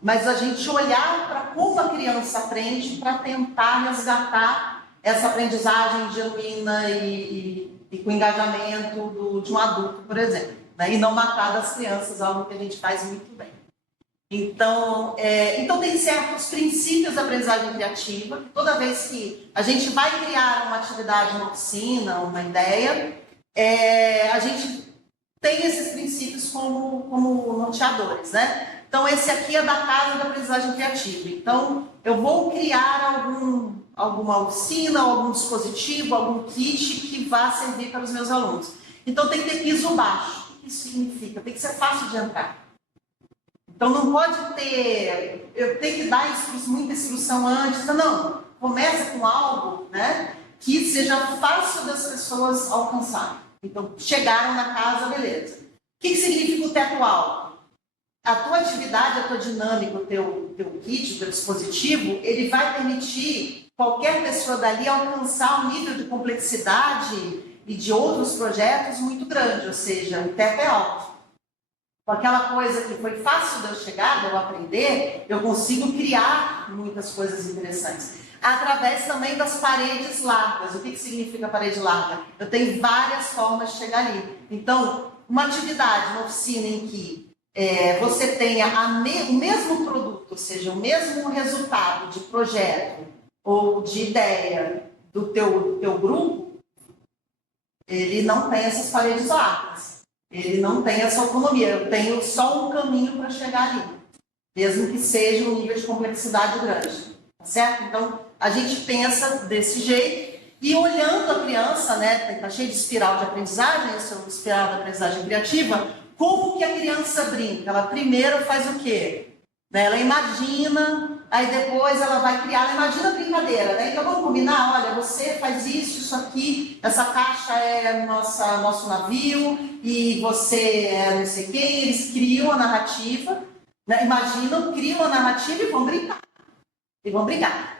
mas a gente olhar para como a criança aprende para tentar resgatar essa aprendizagem genuína e com engajamento de um adulto, por exemplo, né? E não matar das crianças, algo que a gente faz muito bem. Então tem certos princípios da aprendizagem criativa, que toda vez que a gente vai criar uma atividade, uma oficina, uma ideia, a gente tem esses princípios como norteadores, né? Então, esse aqui é da casa da aprendizagem criativa. Então, eu vou criar alguma oficina, algum dispositivo, algum kit que vá servir para os meus alunos. Então, tem que ter piso baixo. O que isso significa? Tem que ser fácil de entrar. Então, não pode ter... Eu tenho que dar muita instrução antes. Não, começa com algo, né, que seja fácil das pessoas alcançarem. Então, chegaram na casa, beleza. que significa o teto alto? A tua atividade, a tua dinâmica, o teu kit, o teu dispositivo, ele vai permitir qualquer pessoa dali alcançar um nível de complexidade e de outros projetos muito grande, ou seja, o teto é alto. Com aquela coisa que foi fácil de eu chegar, de eu aprender, eu consigo criar muitas coisas interessantes. Através também das paredes largas. O que significa parede larga? Eu tenho várias formas de chegar ali. Então, uma atividade, uma oficina em que você tenha o mesmo produto, ou seja, o mesmo resultado de projeto ou de ideia do teu grupo, ele não tem essas paredes largas. Ele não tem essa autonomia. Eu tenho só um caminho para chegar ali, mesmo que seja um nível de complexidade grande. Tá certo? Então, a gente pensa desse jeito e olhando a criança, né, tá cheio de espiral de aprendizagem, esse é o espiral de aprendizagem criativa, como que a criança brinca? Ela primeiro faz o quê? Né, ela imagina, aí depois ela vai criar, ela imagina a brincadeira, né? Então vamos combinar, olha, você faz isso aqui, essa caixa é nosso navio, e você é não sei quem, eles criam a narrativa, né? Imaginam, criam a narrativa e vão brincar.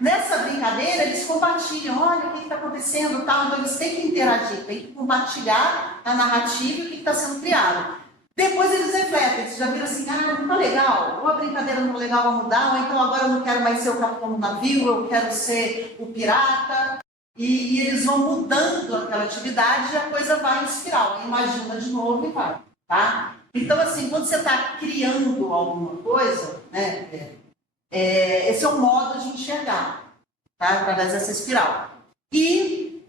Nessa brincadeira, eles compartilham, olha o que está acontecendo, tal. Então eles têm que interagir, têm que compartilhar a narrativa e o que está sendo criado. Depois eles refletem, eles já viram assim, não está legal, ou a brincadeira não está legal, vai mudar, ou então agora eu não quero mais ser o capitão do navio, eu quero ser o pirata. E eles vão mudando aquela atividade e a coisa vai em espiral. Imagina de novo e vai, tá? Então, assim, quando você está criando alguma coisa, né, esse é o modo de enxergar, tá? Através dessa espiral. E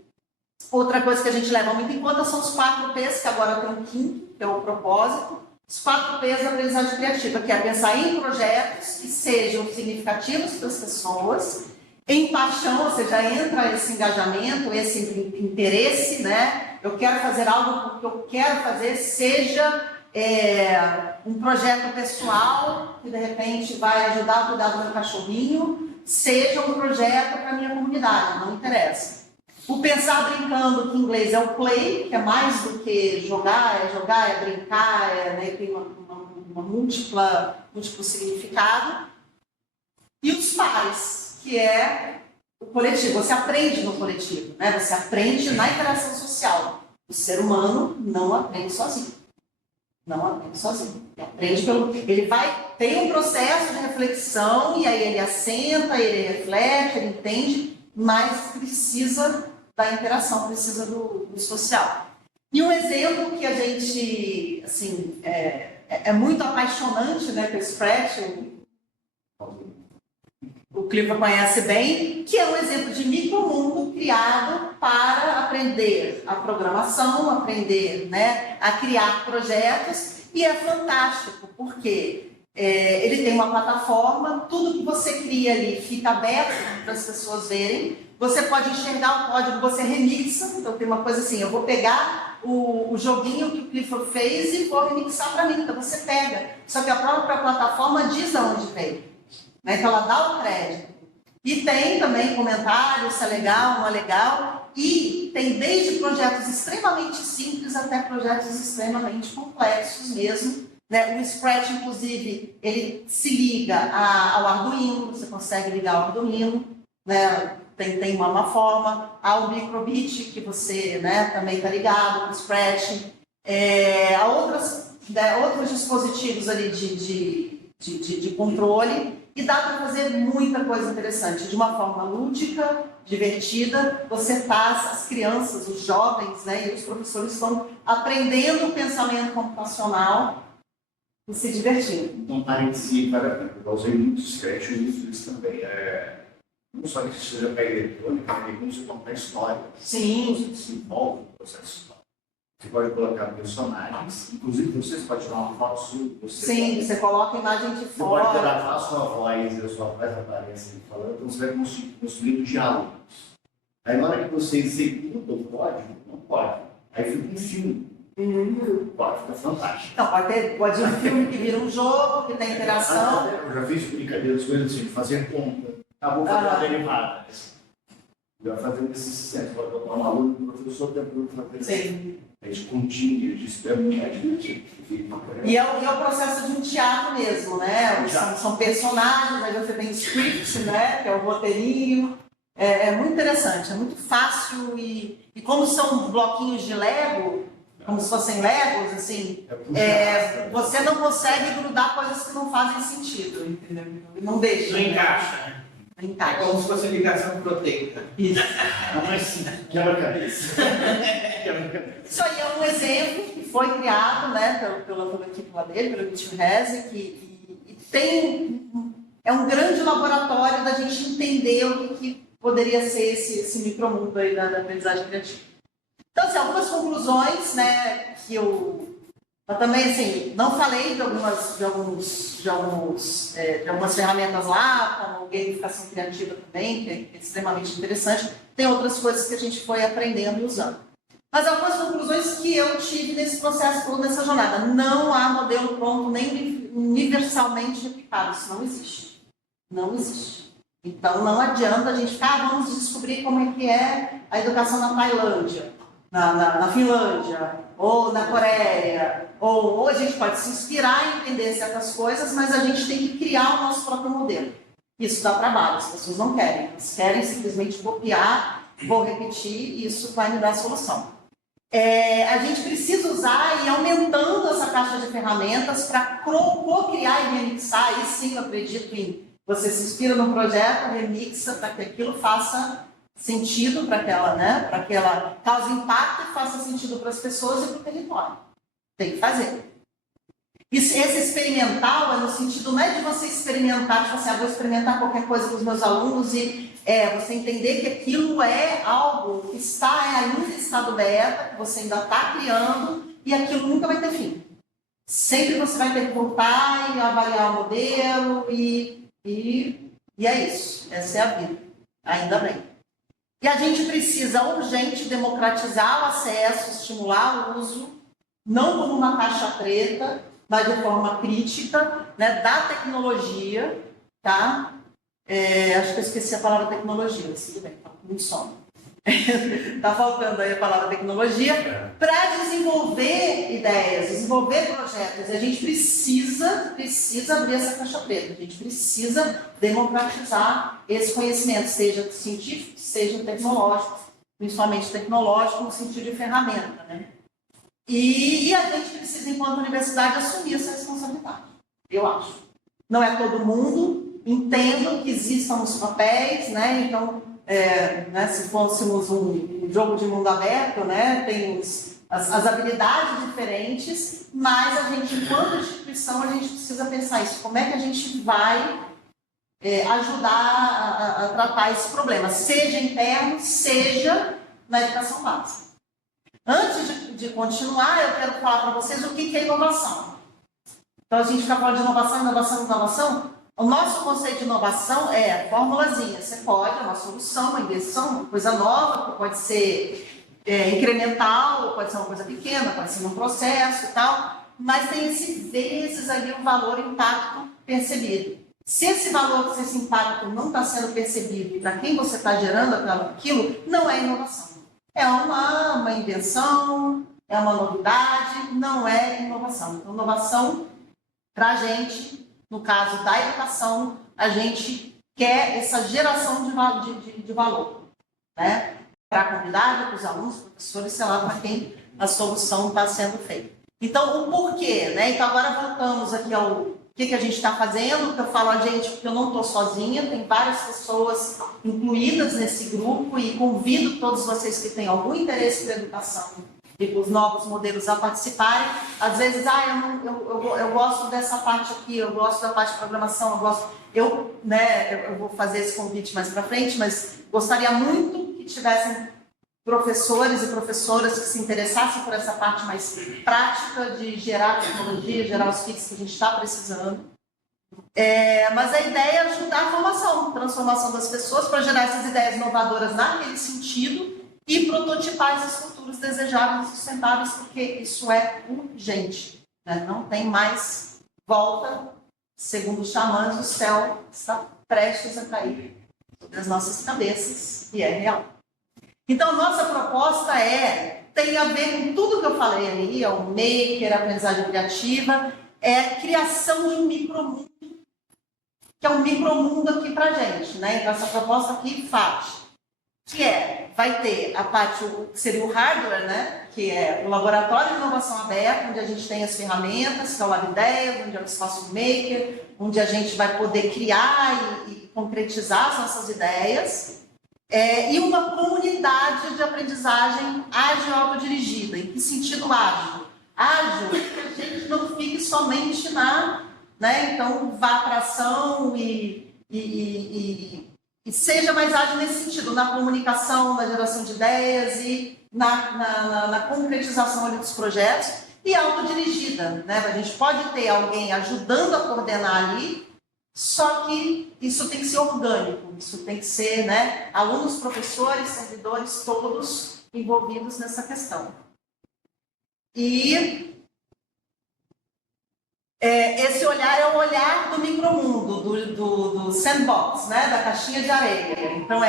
outra coisa que a gente leva muito em conta são os 4 P's, que agora tem um quinto, que é o propósito. Os 4 P's da aprendizagem criativa, que é pensar em projetos que sejam significativos para as pessoas, em paixão, ou seja, entra esse engajamento, esse interesse, né? Eu quero fazer algo porque eu quero fazer, seja um projeto pessoal, que de repente vai ajudar a cuidar do meu cachorrinho, seja um projeto para a minha comunidade, não interessa. O pensar brincando, que em inglês é o play, que é mais do que jogar, é brincar, né, tem uma múltiplo significado. E os pares, que é o coletivo. Você aprende no coletivo, né? Você aprende na interação social. O ser humano não aprende sozinho. Não aprende sozinho. Ele tem um processo de reflexão e aí ele assenta, ele reflete, ele entende, mas precisa da interação, precisa do social. E um exemplo que a gente, assim, é muito apaixonante, né, pelo Scratch, o Clifford conhece bem, que é um exemplo de micromundo criado para aprender a programação, aprender, né, a criar projetos, e é fantástico, porque ele tem uma plataforma, tudo que você cria ali fica aberto para as pessoas verem, você pode enxergar o código, você remixa, então tem uma coisa assim, eu vou pegar o joguinho que o Clifford fez e vou remixar para mim, então você pega, só que a própria plataforma diz aonde veio. Então ela dá o crédito. E tem também comentários, se é legal, não é legal. E tem desde projetos extremamente simples até projetos extremamente complexos mesmo. Né? O Scratch, inclusive, ele se liga ao Arduino, você consegue ligar ao Arduino, né? Tem uma forma. Ao Microbit, que você, né, também está ligado no Scratch. Há outros dispositivos ali de controle. E dá para fazer muita coisa interessante, de uma forma lúdica, divertida. As crianças, os jovens, né, e os professores estão aprendendo o pensamento computacional e se divertindo. Então, parece, eu usei muito Scratch e uso isso também. Não só que seja para eletrônica, mas como você conta a história. Sim. Você se envolve no processo histórico. Você pode colocar personagens, inclusive vocês podem tirar uma foto sua. Você coloca a imagem de fora. Você pode gravar a sua voz e a sua voz aparece falando, então você vai construindo diálogos. Aí na hora que você executa o código, não pode. Aí fica um filme. O código fica fantástico. Então, pode ir um filme que vira um jogo, que tem interação. Eu já fiz brincadeiras, coisas assim, de fazer conta. Acabou fazendo uma derivada. Eu ia fazer esse sistema, pode botar um aluno, o professor tem que fazer. Sim. A gente continha disso, é divertido. E é o processo de um teatro mesmo, né? São personagens, aí você tem script, né? Que é o roteirinho. É muito interessante, é muito fácil e como são bloquinhos de Lego, como se fossem Legos, assim, você não consegue grudar coisas que não fazem sentido, entendeu? Não deixa. Não encaixa, né? Não É encaixa. como se fosse ligação proteica. Isso. Mas quebra-cabeça. Isso aí é um exemplo que foi criado, né, pela equipe lá dele, pelo Mitchell Hesse, e é um grande laboratório da gente entender o que poderia ser esse micromundo aí da aprendizagem criativa. Então, assim, algumas conclusões, né, que eu também, assim, não falei de algumas ferramentas lá, como gamificação criativa também, que é extremamente interessante. Tem outras coisas que a gente foi aprendendo e usando. Mas algumas conclusões que eu tive nesse processo todo, nessa jornada. Não há modelo pronto nem universalmente replicável. Isso não existe. Não existe. Então, não adianta a gente ficar, vamos descobrir como é que é a educação na Tailândia, na Finlândia, ou na Coreia, ou a gente pode se inspirar e entender certas coisas, mas a gente tem que criar o nosso próprio modelo. Isso dá trabalho, as pessoas não querem. Elas querem simplesmente copiar, vou repetir, e isso vai me dar a solução. A gente precisa usar e ir aumentando essa caixa de ferramentas para co-criar e remixar, e sim, eu acredito em você se inspira num projeto, remixa para que aquilo faça sentido para aquela, né? Para que ela cause impacto e faça sentido para as pessoas e para o território. Tem que fazer. Esse experimental é no sentido, não é de você experimentar, tipo assim, vou experimentar qualquer coisa com os meus alunos e você entender que aquilo é algo que ainda em estado beta, que você ainda está criando e aquilo nunca vai ter fim. Sempre você vai ter que voltar e avaliar o modelo e é isso. Essa é a vida. Ainda bem. E a gente precisa urgente democratizar o acesso, estimular o uso, não como uma caixa preta, mas de forma crítica, né, da tecnologia, tá? Acho que eu esqueci a palavra tecnologia, mas tudo bem, tá com muito sono. Está faltando aí a palavra tecnologia para desenvolver ideias, desenvolver projetos. A gente precisa abrir essa caixa preta, a gente precisa democratizar esse conhecimento, seja científico, seja tecnológico, principalmente tecnológico no sentido de ferramenta, né? E a gente precisa, enquanto universidade, assumir essa responsabilidade, eu acho. Não é todo mundo, entendo que existam os papéis, né? Então, né, se fôssemos um jogo de mundo aberto, né, tem as habilidades diferentes, mas a gente, enquanto instituição, a gente precisa pensar isso. Como é que a gente vai ajudar a tratar esse problema, seja interno, seja na educação básica. Antes de continuar, eu quero falar para vocês o que é inovação. Então, a gente fica falando de inovação. O nosso conceito de inovação é formulazinha. Você pode, uma solução, uma invenção, uma coisa nova, que pode ser incremental, pode ser uma coisa pequena, pode ser um processo e tal, mas tem vezes ali o valor impacto percebido. Se esse valor, se esse impacto não está sendo percebido para quem você está gerando aquilo, não é inovação. É uma invenção, é uma novidade, não é inovação. Então, inovação, para a gente, no caso da educação, a gente quer essa geração de valor, né? Para a comunidade, para os alunos, professores, sei lá, para quem a solução está sendo feita. Então, o porquê, né? Então, agora voltamos aqui ao que a gente está fazendo, que eu falo a gente porque eu não estou sozinha, tem várias pessoas incluídas nesse grupo e convido todos vocês que têm algum interesse pela educação e os novos modelos a participarem. Às vezes, eu gosto dessa parte aqui, eu gosto da parte de programação, eu vou fazer esse convite mais para frente, mas gostaria muito que tivessem professores e professoras que se interessassem por essa parte mais prática de gerar tecnologia, gerar os kits que a gente está precisando. Mas a ideia é ajudar a transformação das pessoas para gerar essas ideias inovadoras naquele sentido e prototipar esses futuros desejáveis e sustentáveis, porque isso é urgente, né? Não tem mais volta. Segundo os xamãs, o céu está prestes a cair sobre as nossas cabeças, e é real. Então, nossa proposta é tem a ver com tudo que eu falei ali, o maker, a aprendizagem criativa, é a criação de um micromundo, que é um micromundo aqui para a gente, né? Então, essa proposta aqui faz, que vai ter a parte, que seria o hardware, né? Que é o laboratório de inovação aberta, onde a gente tem as ferramentas, que é o Lab Ideias, onde é o espaço maker, onde a gente vai poder criar e concretizar as nossas ideias, e uma comunidade de aprendizagem ágil e autodirigida. Em que sentido ágil? Ágil, que a gente não fique somente né? Então, vá para a ação e seja mais ágil nesse sentido, na comunicação, na geração de ideias e na concretização ali dos projetos, e autodirigida, né? A gente pode ter alguém ajudando a coordenar ali, só que isso tem que ser orgânico, isso tem que ser, né? Alunos, professores, servidores, todos envolvidos nessa questão. E esse olhar é o olhar do micromundo, do sandbox, né? Da caixinha de areia. Então,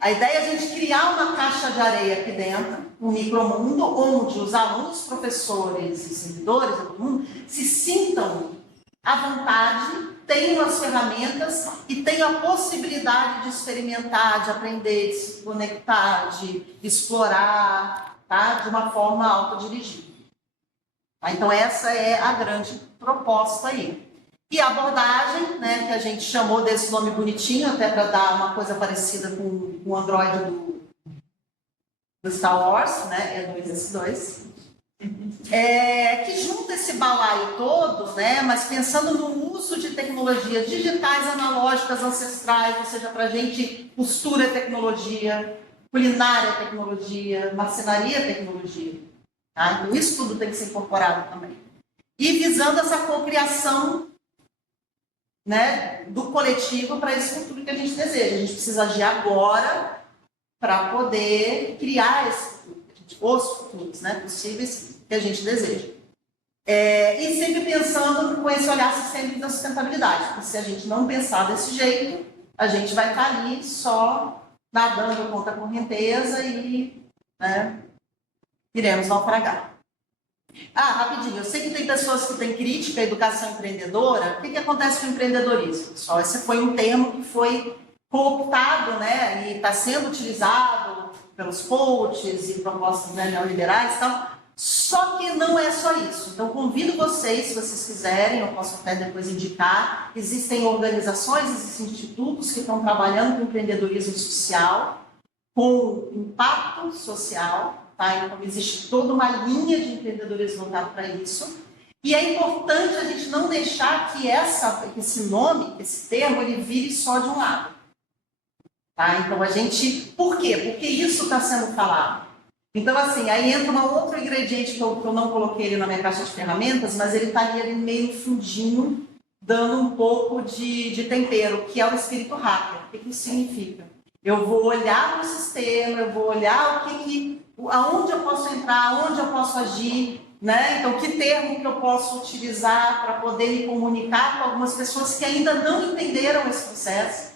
a ideia é a gente criar uma caixa de areia aqui dentro, um micromundo, onde os alunos, professores e servidores, todo mundo, se sintam à vontade, tenham as ferramentas e tenham a possibilidade de experimentar, de aprender, de se conectar, de explorar, tá? De uma forma autodirigida. Tá? Então, essa é a grande proposta aí. E a abordagem, né, que a gente chamou desse nome bonitinho, até para dar uma coisa parecida com o Android do Star Wars, né, E2S2, que junta esse balaio todo, né, mas pensando no uso de tecnologias digitais, analógicas, ancestrais, ou seja, para a gente, costura é tecnologia, culinária é tecnologia, marcenaria é tecnologia. Tá? Então, isso tudo tem que ser incorporado também. E visando essa cocriação, né, do coletivo para esse futuro que a gente deseja. A gente precisa agir agora para poder criar esse futuro, os futuros, né, possíveis que a gente deseja. E sempre pensando com esse olhar sistêmico da sustentabilidade, porque se a gente não pensar desse jeito, a gente vai estar ali só nadando contra a correnteza e, né, iremos naufragar. Rapidinho, eu sei que tem pessoas que têm crítica à educação empreendedora. O que acontece com o empreendedorismo, pessoal? Esse foi um termo que foi cooptado, né, e está sendo utilizado pelos coaches e propostas, né, neoliberais e tal. Só que não é só isso. Então, convido vocês, se vocês quiserem, eu posso até depois indicar, existem organizações, existem institutos que estão trabalhando com empreendedorismo social, com impacto social. Tá? Então, existe toda uma linha de empreendedorismo voltado para isso. E é importante a gente não deixar que esse nome, esse termo, ele vire só de um lado. Tá? Então, por quê? Porque isso está sendo falado. Então, assim, aí entra um outro ingrediente que eu não coloquei ele na minha caixa de ferramentas, mas ele está ali meio fundinho, dando um pouco de tempero, que é o espírito hacker. O que isso significa? Eu vou olhar para o sistema, eu vou olhar aonde eu posso entrar, aonde eu posso agir, né? Então, que termo que eu posso utilizar para poder me comunicar com algumas pessoas que ainda não entenderam esse processo,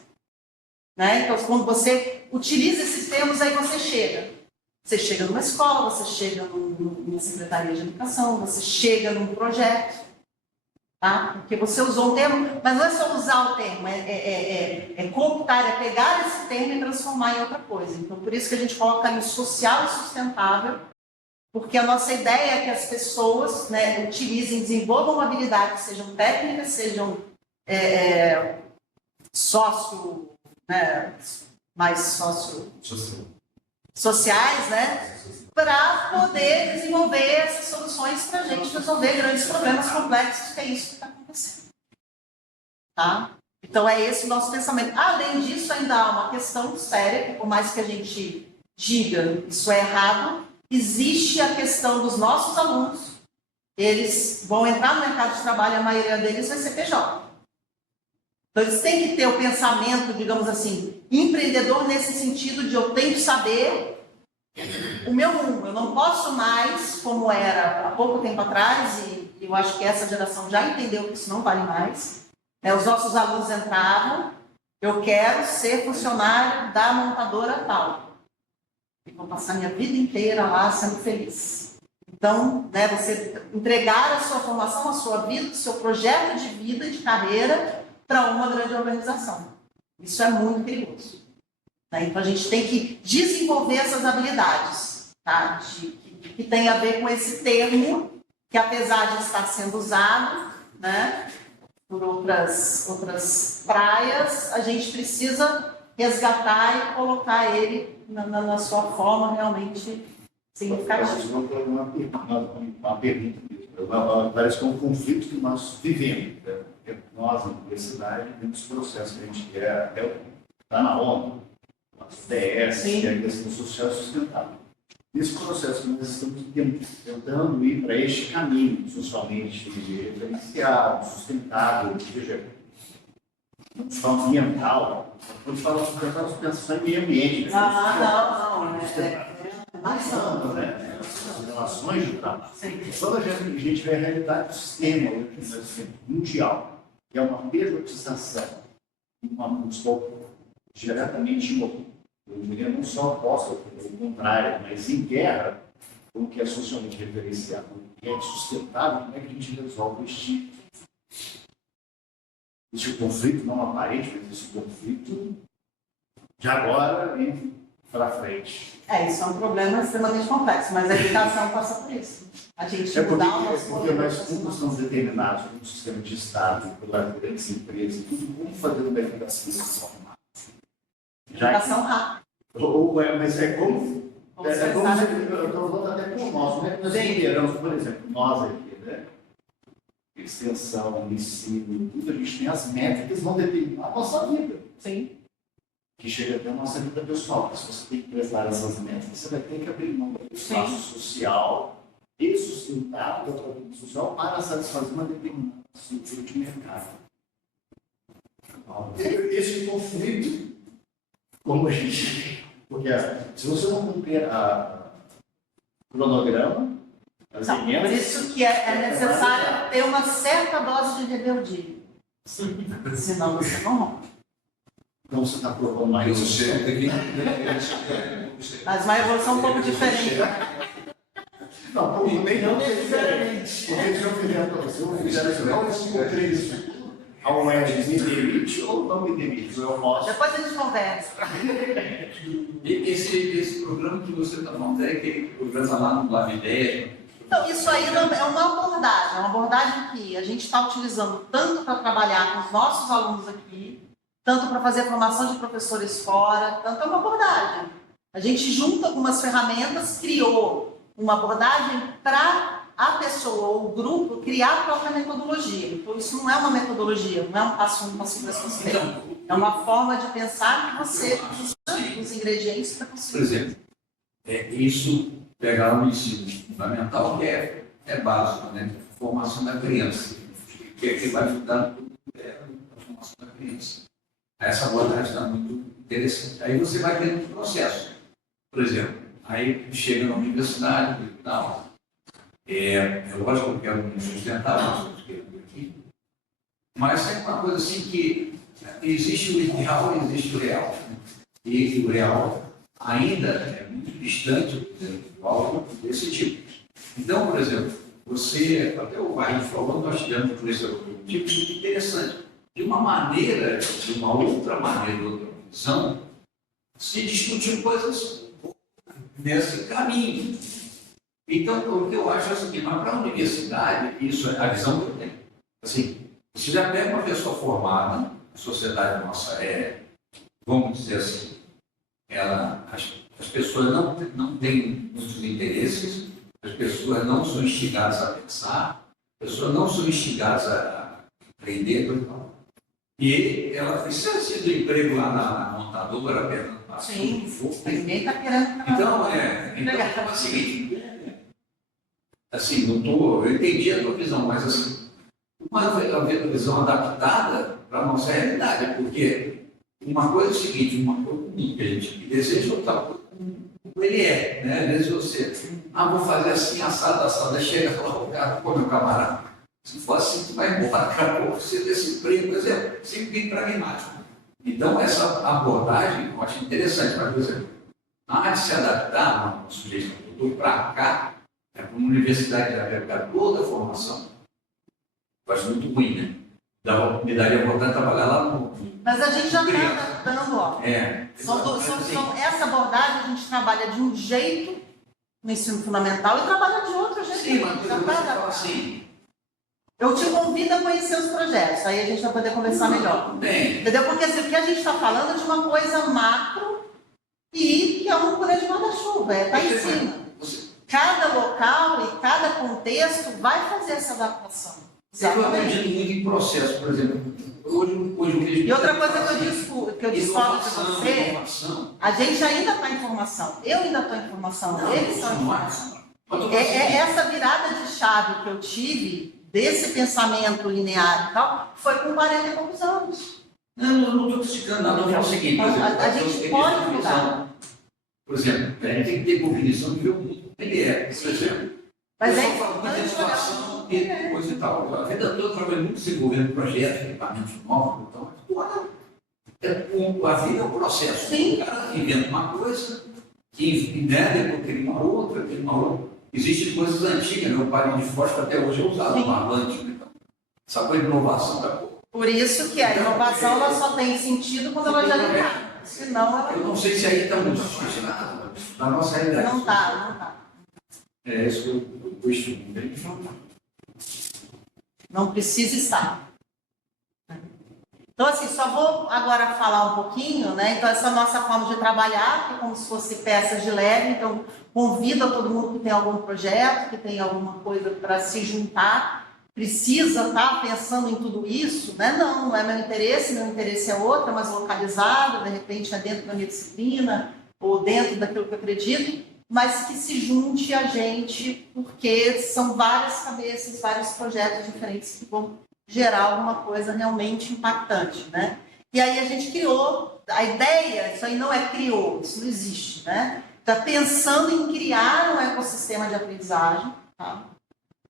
né? Então, quando você utiliza esses termos, aí você chega. Você chega numa escola, você chega numa secretaria de educação, você chega num projeto, tá? Porque você usou um termo, mas não é só usar o termo, é cooptar, é pegar esse termo e transformar em outra coisa. Então, por isso que a gente coloca ali o social e sustentável, porque a nossa ideia é que as pessoas, né, utilizem, desenvolvam habilidades, sejam técnicas, sejam sociais, né, para poder desenvolver essas soluções para a gente resolver grandes problemas complexos, que é isso que está acontecendo. Tá? Então, é esse o nosso pensamento. Além disso, ainda há uma questão séria, que por mais que a gente diga isso é errado, existe a questão dos nossos alunos. Eles vão entrar no mercado de trabalho, a maioria deles vai ser PJ. Então, eles têm que ter o pensamento, digamos assim, empreendedor nesse sentido de eu tenho que saber o meu rumo. Eu não posso mais, como era há pouco tempo atrás, e eu acho que essa geração já entendeu que isso não vale mais. Os nossos alunos entravam, eu quero ser funcionário da montadora tal. e vou passar minha vida inteira lá sendo feliz. Então, né, você entregar a sua formação, a sua vida, o seu projeto de vida e de carreira para uma grande organização. Isso é muito perigoso. Né? Então, a gente tem que desenvolver essas habilidades, tá? Que tem a ver com esse termo, que apesar de estar sendo usado, né, por outras praias, a gente precisa resgatar e colocar ele na sua forma realmente significativa. Uma pergunta mesmo. Parece que é um conflito que nós vivemos. Né? Nós, na universidade, temos processos que a gente quer está na ONU, as DS, que é a questão social sustentável. Nesse processo que nós estamos tentando ir para este caminho socialmente referenciado, sustentável, ou seja, ambiental. Quando fala sustentável, você pensa só em meio ambiente. Né? Não. As relações de trabalho. Quando a gente vê a realidade do sistema mundial, que é uma privatização, um escopo diretamente eu diria não só oposta, pelo contrário, mas em guerra, com o que é socialmente referenciado, o que é sustentável, como é que a gente resolve este conflito, não aparente, mas esse conflito de agora e para frente. Isso é um problema extremamente complexo, mas a educação passa por isso. A gente mudar o nosso porque nós, como estamos determinados pelo sistema de Estado, pelas grandes empresas, tudo, como fazer uma educação formada? Educação rápida. Mas é como eu estou falando até por nós, né? Nós lideramos, por exemplo, nós aqui, né? Extensão, ensino, tudo, a gente tem as métricas que vão determinar a nossa vida. Sim. Que chega até a nossa vida pessoal. Se você tem que prestar essas métricas, você vai ter que abrir mão do espaço social e sustentável da sua vida social para satisfazer uma determinada estrutura de mercado. Esse conflito, como a gente... Porque se você não cumprir o cronograma, as Por isso que é necessário ter uma certa dose de rebeldia. Senão você não rompe. Então você está provando mais. Mas uma evolução um pouco diferente. Não, nem não é diferente. Porque se eu fizer para você, eu fizer isso, não cumprir isso. Ao invés de me demite ou não me demite, eu posso. Depois a gente conversa. Esse programa que você está falando é aquele programa lá no Lab Ideia. Então, isso aí é uma abordagem que a gente está utilizando tanto para trabalhar com os nossos alunos aqui, tanto para fazer a formação de professores fora, tanto é uma abordagem. A gente junta algumas ferramentas, criou uma abordagem para a pessoa ou o grupo criar a própria metodologia. Então, isso não é uma metodologia, não é um passo 1, passo 2, passo 3. É uma forma de pensar que você usa os ingredientes para conseguir. Por exemplo, isso pegar no ensino fundamental, que é básico, né? A formação da criança, que é que vai ajudar a formação da criança. Essa abordagem está muito interessante. Aí você vai tendo um processo. Por exemplo, aí chega na universidade e tal. É lógico que eu quero me sustentar, mas é uma coisa assim que existe o ideal e existe o real. Né? E o real ainda é muito distante do algo desse tipo. Então, por exemplo, você, até o Barrinho falou, nós tivemos esse tipo muito interessante. De uma maneira, de uma outra maneira, outra visão, se discutiu coisas nesse caminho. Então, o que eu acho é o seguinte, mas para a universidade, isso é a visão que eu tenho. Assim, você já pega uma pessoa formada, a sociedade nossa vamos dizer assim, as pessoas não têm muitos interesses, as pessoas não são instigadas a pensar, as pessoas não são instigadas a aprender. E ela precisa ser do emprego lá na montadora, Fernando. Sim, ninguém está querendo. Então, é o seguinte, assim, eu entendi a tua visão, mas assim, uma visão adaptada para a nossa realidade, porque uma coisa é o seguinte, uma coisa que a gente deseja, outra coisa como ele é, né? Às vezes você, vou fazer assim, assada, chega lá, o cara, pô, meu camarada, se for assim, tu vai embora, cara, pô, você desse emprego, por exemplo, sempre bem pragmático. Então, essa abordagem eu acho interessante, mas, por exemplo, há de se adaptar uma sujeito produtor para cá, para uma universidade já vai pegar toda a formação. Eu acho muito ruim, né? Dá uma oportunidade de voltar a trabalhar lá no. Mas a gente já está criança. adaptando, ó. Essa abordagem a gente trabalha de um jeito no ensino fundamental e trabalha de outro jeito. Sim, mas Já você tá fala adaptado. assim, Eu te convido a conhecer os projetos, aí a gente vai poder conversar melhor. bem, Entendeu? Porque assim, o que a gente está falando é de uma coisa macro e que é um grande guarda-chuva, está em cima. Cada local e cada contexto vai fazer essa adaptação. eu acredito muito em processo, por exemplo. Hoje eu vejo. E outra coisa que eu discordo de você, inovação. a gente ainda está em formação. Eu ainda estou em formação, eles estão em formação. Essa virada de chave que eu tive, desse pensamento linear e tal, foi com 40 e poucos anos. Não, eu não estou criticando nada, eu falo o seguinte, por exemplo, A gente pode mudar. Por exemplo, a gente tem que ter cognição de ver o mundo como ele é, por exemplo. Mas eu é só falo muito de inovação e coisa e tal. A vida toda eu trabalhei muito desenvolvendo projetos, equipamentos novos, então, a vida é um processo. Sim. O cara inventa uma coisa, depois cria uma outra, Existem coisas antigas, né? O palho de fósforo até hoje é usado no barlante. Então, essa coisa de inovação da coisa. Por isso que a inovação ela só tem sentido quando ela já está. Senão ela Eu não sei se aí está muito discutido na nossa realidade. não está. É isso que eu estudo. Não precisa estar. Então, assim, só vou agora falar um pouquinho, né? Então, essa nossa forma de trabalhar, que é como se fosse peças de leve. Então, convido a todo mundo que tem algum projeto, que tem alguma coisa para se juntar, precisa estar pensando em tudo isso, né? Não é meu interesse é outro, é mais localizado, de repente é dentro da minha disciplina, ou dentro daquilo que eu acredito, mas que se junte a gente, porque são várias cabeças, vários projetos diferentes que vão gerar alguma coisa realmente impactante, né? E aí a gente criou, a ideia, isso aí não é criou, isso não existe, né? Está pensando em criar um ecossistema de aprendizagem, tá?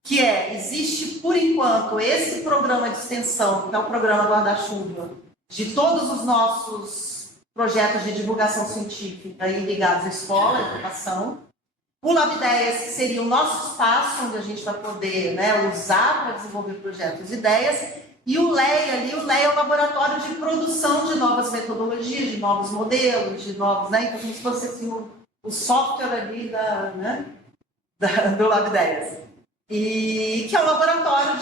Que existe por enquanto esse programa de extensão, que é o programa Guarda-Chuva, de todos os nossos projetos de divulgação científica e ligados à escola, à educação. O Lab Ideias, que seria o nosso espaço onde a gente vai poder, né, usar para desenvolver projetos e ideias, e o LEA é o laboratório de produção de novas metodologias, de novos modelos, de novos, né, então como se fosse assim, o software ali do Lab Ideias. E que é um laboratório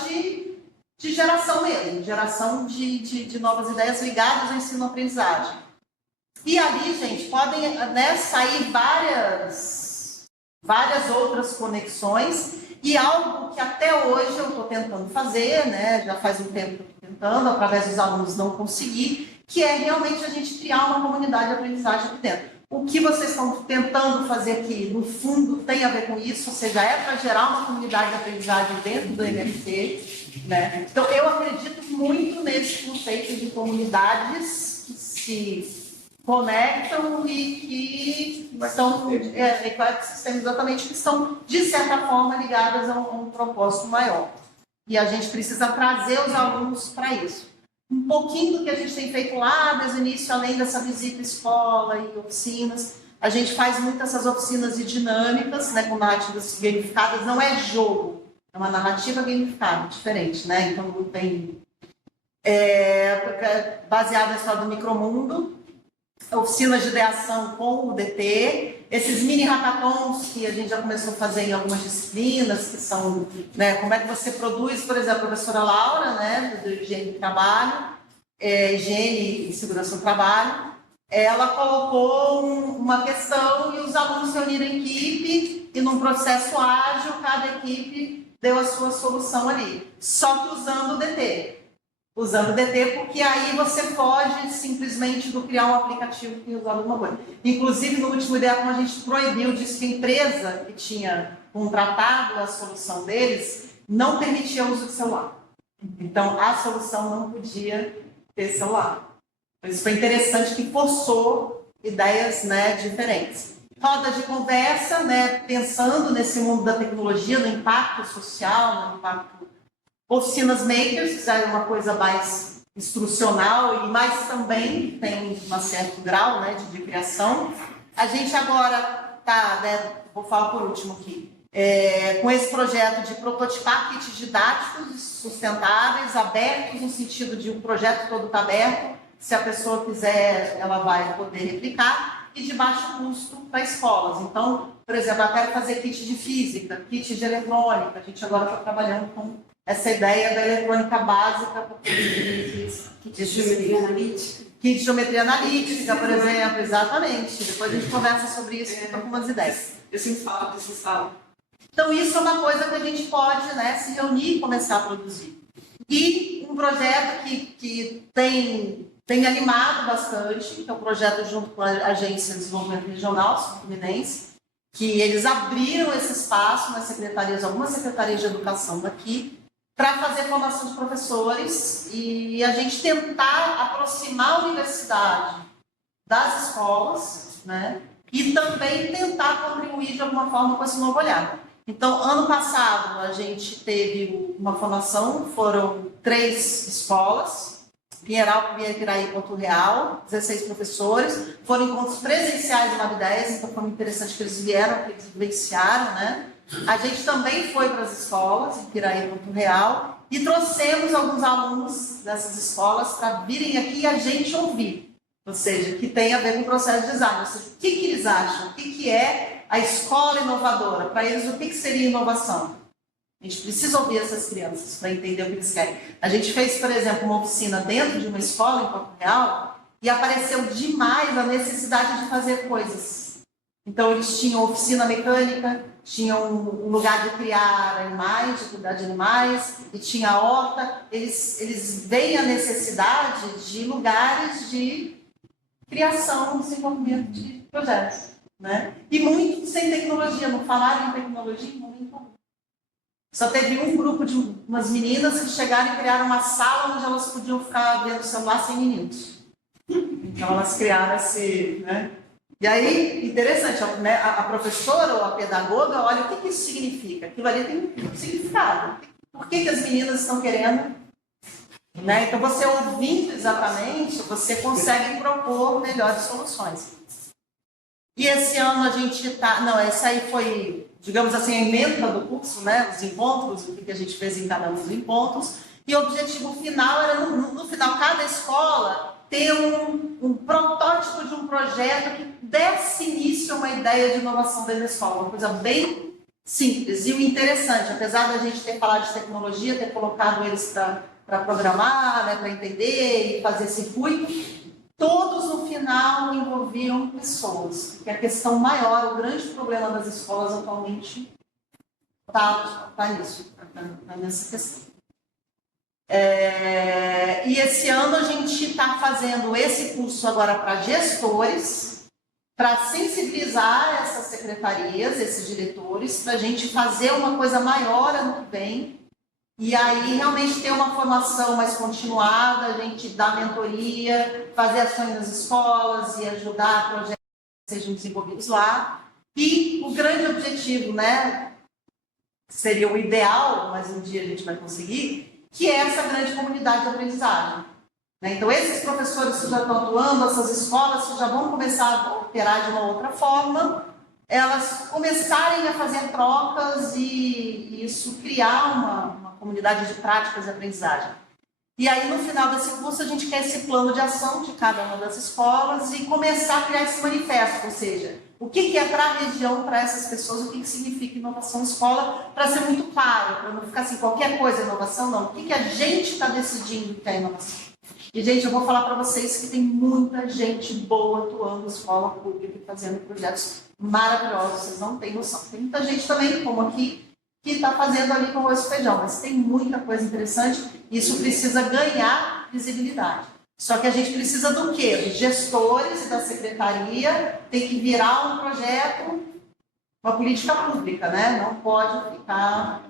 de geração mesmo, geração de novas ideias ligadas ao ensino-aprendizagem. E ali, gente, podem, né, sair várias outras conexões e algo que até hoje eu estou tentando fazer, né, já faz um tempo que eu estou tentando, através dos alunos não consegui, que é realmente a gente criar uma comunidade de aprendizagem aqui dentro. O que vocês estão tentando fazer aqui, no fundo, tem a ver com isso, ou seja, é para gerar uma comunidade de aprendizagem dentro do MFT, né? Então, eu acredito muito nesse conceito de comunidades que se conectam e que estão, ecossistemas exatamente, que estão, de certa forma, ligadas a um propósito maior. E a gente precisa trazer os alunos para isso. Um pouquinho do que a gente tem feito lá desde o início, além dessa visita à escola e oficinas, a gente faz muito essas oficinas de dinâmicas, né, com narrativas gamificadas. Não é jogo, é uma narrativa gamificada, diferente, né? Então não tem... baseada na história do micromundo, oficinas de ideação com o DT, esses mini hackathons que a gente já começou a fazer em algumas disciplinas, que são, né, como é que você produz, por exemplo, a professora Laura, né, do Higiene do Trabalho, Higiene e Segurança do Trabalho, ela colocou uma questão e os alunos reuniram a equipe e num processo ágil, cada equipe deu a sua solução ali, só que usando o DT. Usando o DT, porque aí você foge simplesmente do criar um aplicativo que usa alguma coisa. Inclusive, no último IDEACON, a gente proibiu, disse que a empresa que tinha contratado a solução deles não permitia o uso de celular. Então, a solução não podia ter celular. Isso foi interessante, que forçou ideias, né, diferentes. Roda de conversa, né, pensando nesse mundo da tecnologia, no impacto social, no impacto... Oficinas makers, que é uma coisa mais instrucional, e mais também tem um certo grau, né, de criação. A gente agora está, né, vou falar por último aqui, com esse projeto de prototipar kits didáticos sustentáveis, abertos, no sentido de o projeto todo está aberto, se a pessoa quiser, ela vai poder replicar, e de baixo custo para escolas. Então, por exemplo, eu quero fazer kit de física, kit de eletrônica, a gente agora está trabalhando com essa ideia da eletrônica básica para poder kit de geometria analítica. Kit de geometria analítica, por exemplo, exatamente. Depois a gente conversa sobre isso, com algumas ideias. Eu sinto falta dessa sala. Então, isso é uma coisa que a gente pode, né, se reunir e começar a produzir. E um projeto que tem animado bastante, que é um projeto junto com a Agência de Desenvolvimento Regional, Sul-Fluminense, que eles abriram esse espaço nas secretarias, algumas secretarias de educação daqui, para fazer formação de professores e a gente tentar aproximar a universidade das escolas, né? E também tentar contribuir de alguma forma com esse novo olhar. Então, ano passado, a gente teve uma formação, foram 3 escolas, Pinheiral, Piraí e Porto Real, 16 professores, foram encontros presenciais em Mab10, então foi muito interessante que eles vieram, que eles vivenciaram, né? A gente também foi para as escolas, em Piraí e Porto Real, e trouxemos alguns alunos dessas escolas para virem aqui e a gente ouvir, ou seja, que tem a ver com o processo de design, ou seja, o que eles acham, o que é a escola inovadora, para eles o que seria inovação. A gente precisa ouvir essas crianças para entender o que eles querem. A gente fez, por exemplo, uma oficina dentro de uma escola em Porto Real e apareceu demais a necessidade de fazer coisas. Então, eles tinham oficina mecânica, tinham um lugar de criar animais, de cuidar de animais, e tinha a horta. Eles veem a necessidade de lugares de criação, desenvolvimento de projetos, né? E muito sem tecnologia, não falaram em tecnologia em momento algum. Só teve um grupo de umas meninas que chegaram e criaram uma sala onde elas podiam ficar vendo o celular sem meninos. Então, elas criaram esse, né? E aí, interessante, né? A professora ou a pedagoga, olha o que isso significa. Aquilo ali tem um significado. Por que as meninas estão querendo? Né? Então, você ouvindo exatamente, você consegue propor melhores soluções. E esse ano a gente está... Não, essa aí foi, digamos assim, a emenda do curso, né? Os encontros, o que a gente fez em cada um dos encontros. E o objetivo final era, no final, cada escola ter um protótipo de um projeto que desse início a uma ideia de inovação dentro da escola. Uma coisa bem simples. E o interessante, apesar da gente ter falado de tecnologia, ter colocado eles para programar, né, para entender e fazer circuito, todos no final envolviam pessoas. Porque a questão maior, o grande problema das escolas atualmente está nisso, está nessa questão. E esse ano a gente está fazendo esse curso agora para gestores, para sensibilizar essas secretarias, esses diretores, para a gente fazer uma coisa maior ano que vem, e aí realmente ter uma formação mais continuada, a gente dar mentoria, fazer ações nas escolas e ajudar projetos que sejam desenvolvidos lá. E o grande objetivo, né, seria o ideal, mas um dia a gente vai conseguir, que é essa grande comunidade de aprendizagem. Então, esses professores que já estão atuando, essas escolas que já vão começar a operar de uma outra forma, elas começarem a fazer trocas e isso criar uma comunidade de práticas de aprendizagem. E aí, no final desse curso, a gente quer esse plano de ação de cada uma das escolas e começar a criar esse manifesto, ou seja, o que é para a região, para essas pessoas, o que significa inovação escola, para ser muito claro, para não ficar assim, qualquer coisa é inovação, não. O que a gente está decidindo que é inovação? E, gente, eu vou falar para vocês que tem muita gente boa atuando na escola pública e fazendo projetos maravilhosos, vocês não têm noção. Tem muita gente também, como aqui, que está fazendo ali com arroz e feijão, mas tem muita coisa interessante e isso precisa ganhar visibilidade. Só que a gente precisa do quê? Dos gestores e da secretaria tem que virar um projeto, uma política pública, né? Não pode ficar...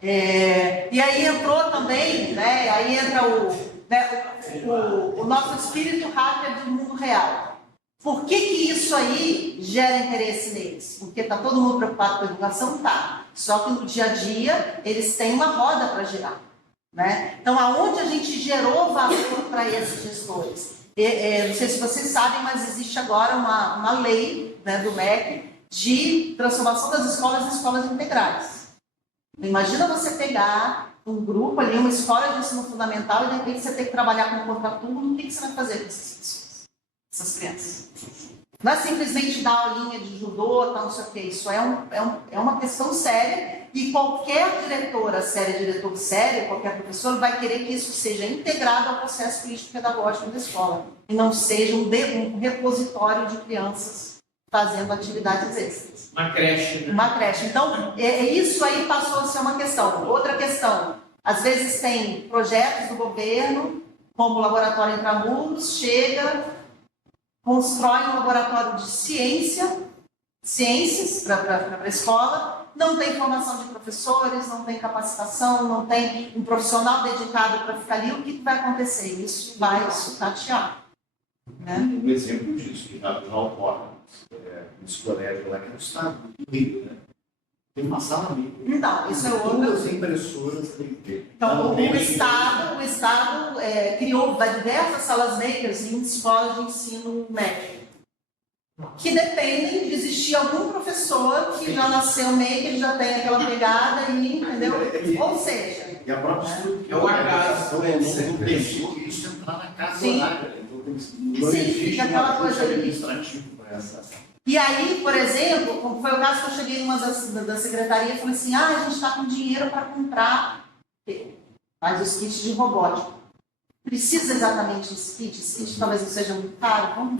E aí entrou também, né? Aí entra o nosso espírito hacker do mundo real. Por que isso aí gera interesse neles? Porque está todo mundo preocupado com a educação? Tá. Só que no dia a dia eles têm uma roda para girar. Né? Então, aonde a gente gerou valor para esses gestores? Não sei se vocês sabem, mas existe agora uma lei, né, do MEC de transformação das escolas em escolas integrais. Imagina você pegar um grupo ali, uma escola de ensino fundamental, e de repente você tem que trabalhar com um contraturno. O que você vai fazer com essas pessoas, essas crianças? Não é simplesmente dar aulinha de judô, tal, não sei o quê. Isso é uma questão séria, e qualquer diretora séria, diretor sério, qualquer professor vai querer que isso seja integrado ao processo político-pedagógico da escola, e não seja um repositório de crianças fazendo atividades extras. Uma creche, né? Uma creche. Então, isso aí passou a ser uma questão. Outra questão, às vezes tem projetos do governo, como o Laboratório Intramuros, chega, constrói um laboratório de ciências para a escola, não tem formação de professores, não tem capacitação, não tem um profissional dedicado para ficar ali. O que vai acontecer? Isso vai sucatear. Né? Um exemplo disso, que já ocorre, nesse colégio lá que é no estado do Rio, né? Tem uma sala micro. Então, isso é outra. Duas impressoras 3D. Então, o Estado criou diversas salas makers em escolas de ensino médio, que dependem de existir algum professor que já nasceu maker, já tem aquela pegada, entendeu? Ou seja... E a própria estrutura é o acaso, não pensou que isso entrar na casa horária. Então, sim, fica aquela coisa ali. Administrativo para essa. E aí, por exemplo, como foi o caso que eu cheguei numa da secretaria e falei assim, a gente está com dinheiro para comprar os kits de robótica. Precisa exatamente esse kit? Esse kit talvez não seja muito caro.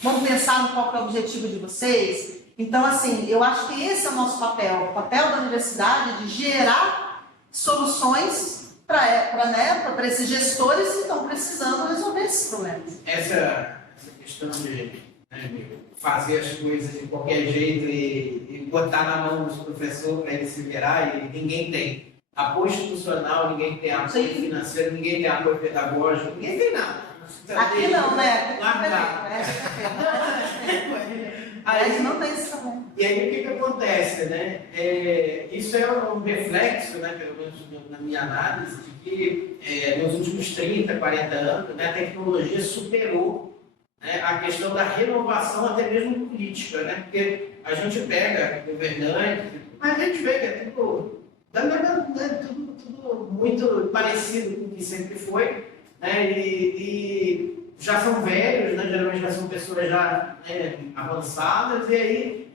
Vamos pensar no qual é o objetivo de vocês. Então, assim, eu acho que esse é o nosso papel. O papel da universidade de gerar soluções para esses gestores que estão precisando resolver esses problemas. Essa questão de fazer as coisas de qualquer jeito e botar na mão dos professores para ele se virar, e ninguém tem apoio institucional, ninguém tem apoio financeiro, ninguém tem apoio pedagógico, ninguém tem nada. Aqui não, né? Nada. Aí não tem isso também. E aí o que acontece, né? Isso é um reflexo, né, pelo menos na minha análise, de que nos últimos 30, 40 anos, né, a tecnologia superou, né, a questão da renovação até mesmo política, né? Porque a gente pega governantes, mas a gente vê que é tudo muito parecido com o que sempre foi, né? E já são velhos, né? Geralmente já são pessoas já avançadas, e aí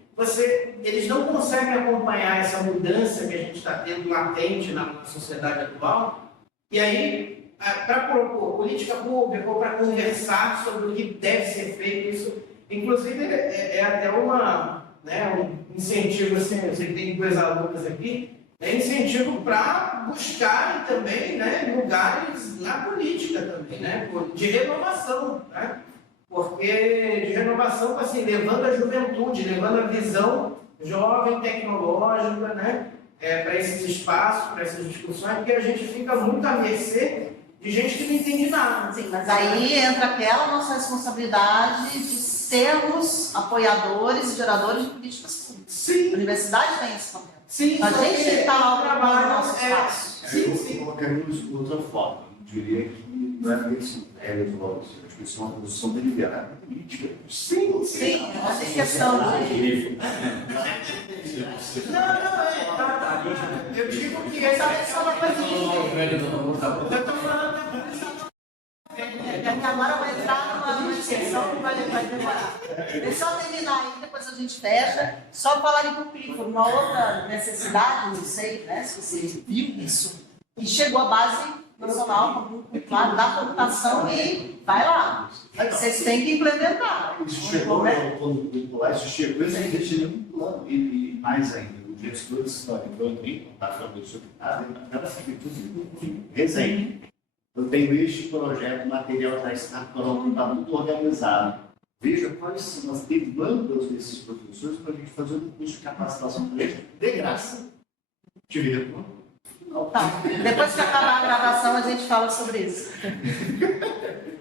eles não conseguem acompanhar essa mudança que a gente está tendo latente na sociedade atual, e aí, para propor política pública ou para conversar sobre o que deve ser feito, isso, inclusive, é até um incentivo, assim, eu sei que tem 2 alunas aqui, incentivo para buscar também, né, lugares na política também, né, de renovação, né? Porque de renovação, assim, levando a juventude, levando a visão jovem, tecnológica, né, para esses espaços, para essas discussões, porque a gente fica muito à mercê de gente que não entende nada. Sim, mas aí entra aquela nossa responsabilidade de sermos apoiadores e geradores de políticas públicas. Sim. A universidade tem esse papel. Sim, a gente está lá o trabalho, nosso espaço. Eu colocaria de outra forma. Eu diria que não é isso, acho que isso é uma posição deliberada política. Sim. Não tem questão de... Tá. Eu digo que essa é uma coisa que... Eu tô falando Porque agora vai entrar numa discussão que vai demorar. É só terminar aí, depois a gente fecha. Só falar de cumprir uma outra necessidade, não sei, né, se você viu isso, e chegou a base nacional, claro, da computação, e vai lá. Vocês têm que implementar. Isso chegou no plano curricular, isso chegou exatamente no plano. E mais ainda, os gestores estão entrando em contato com a pessoa que está dentro da prefeitura. Resenha. Eu tenho este projeto, o material já está pronto, está tudo organizado. Veja quais são as demandas desses professores para a gente fazer um curso de capacitação para eles de graça. Tive retorno? Não. Tá. Depois que acabar a gravação, a gente fala sobre isso.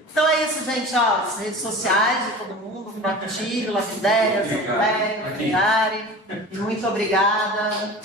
Então é isso, gente. Ó, as redes sociais de todo mundo, Proactive, Lapidéria, Zé Ari. Muito obrigada.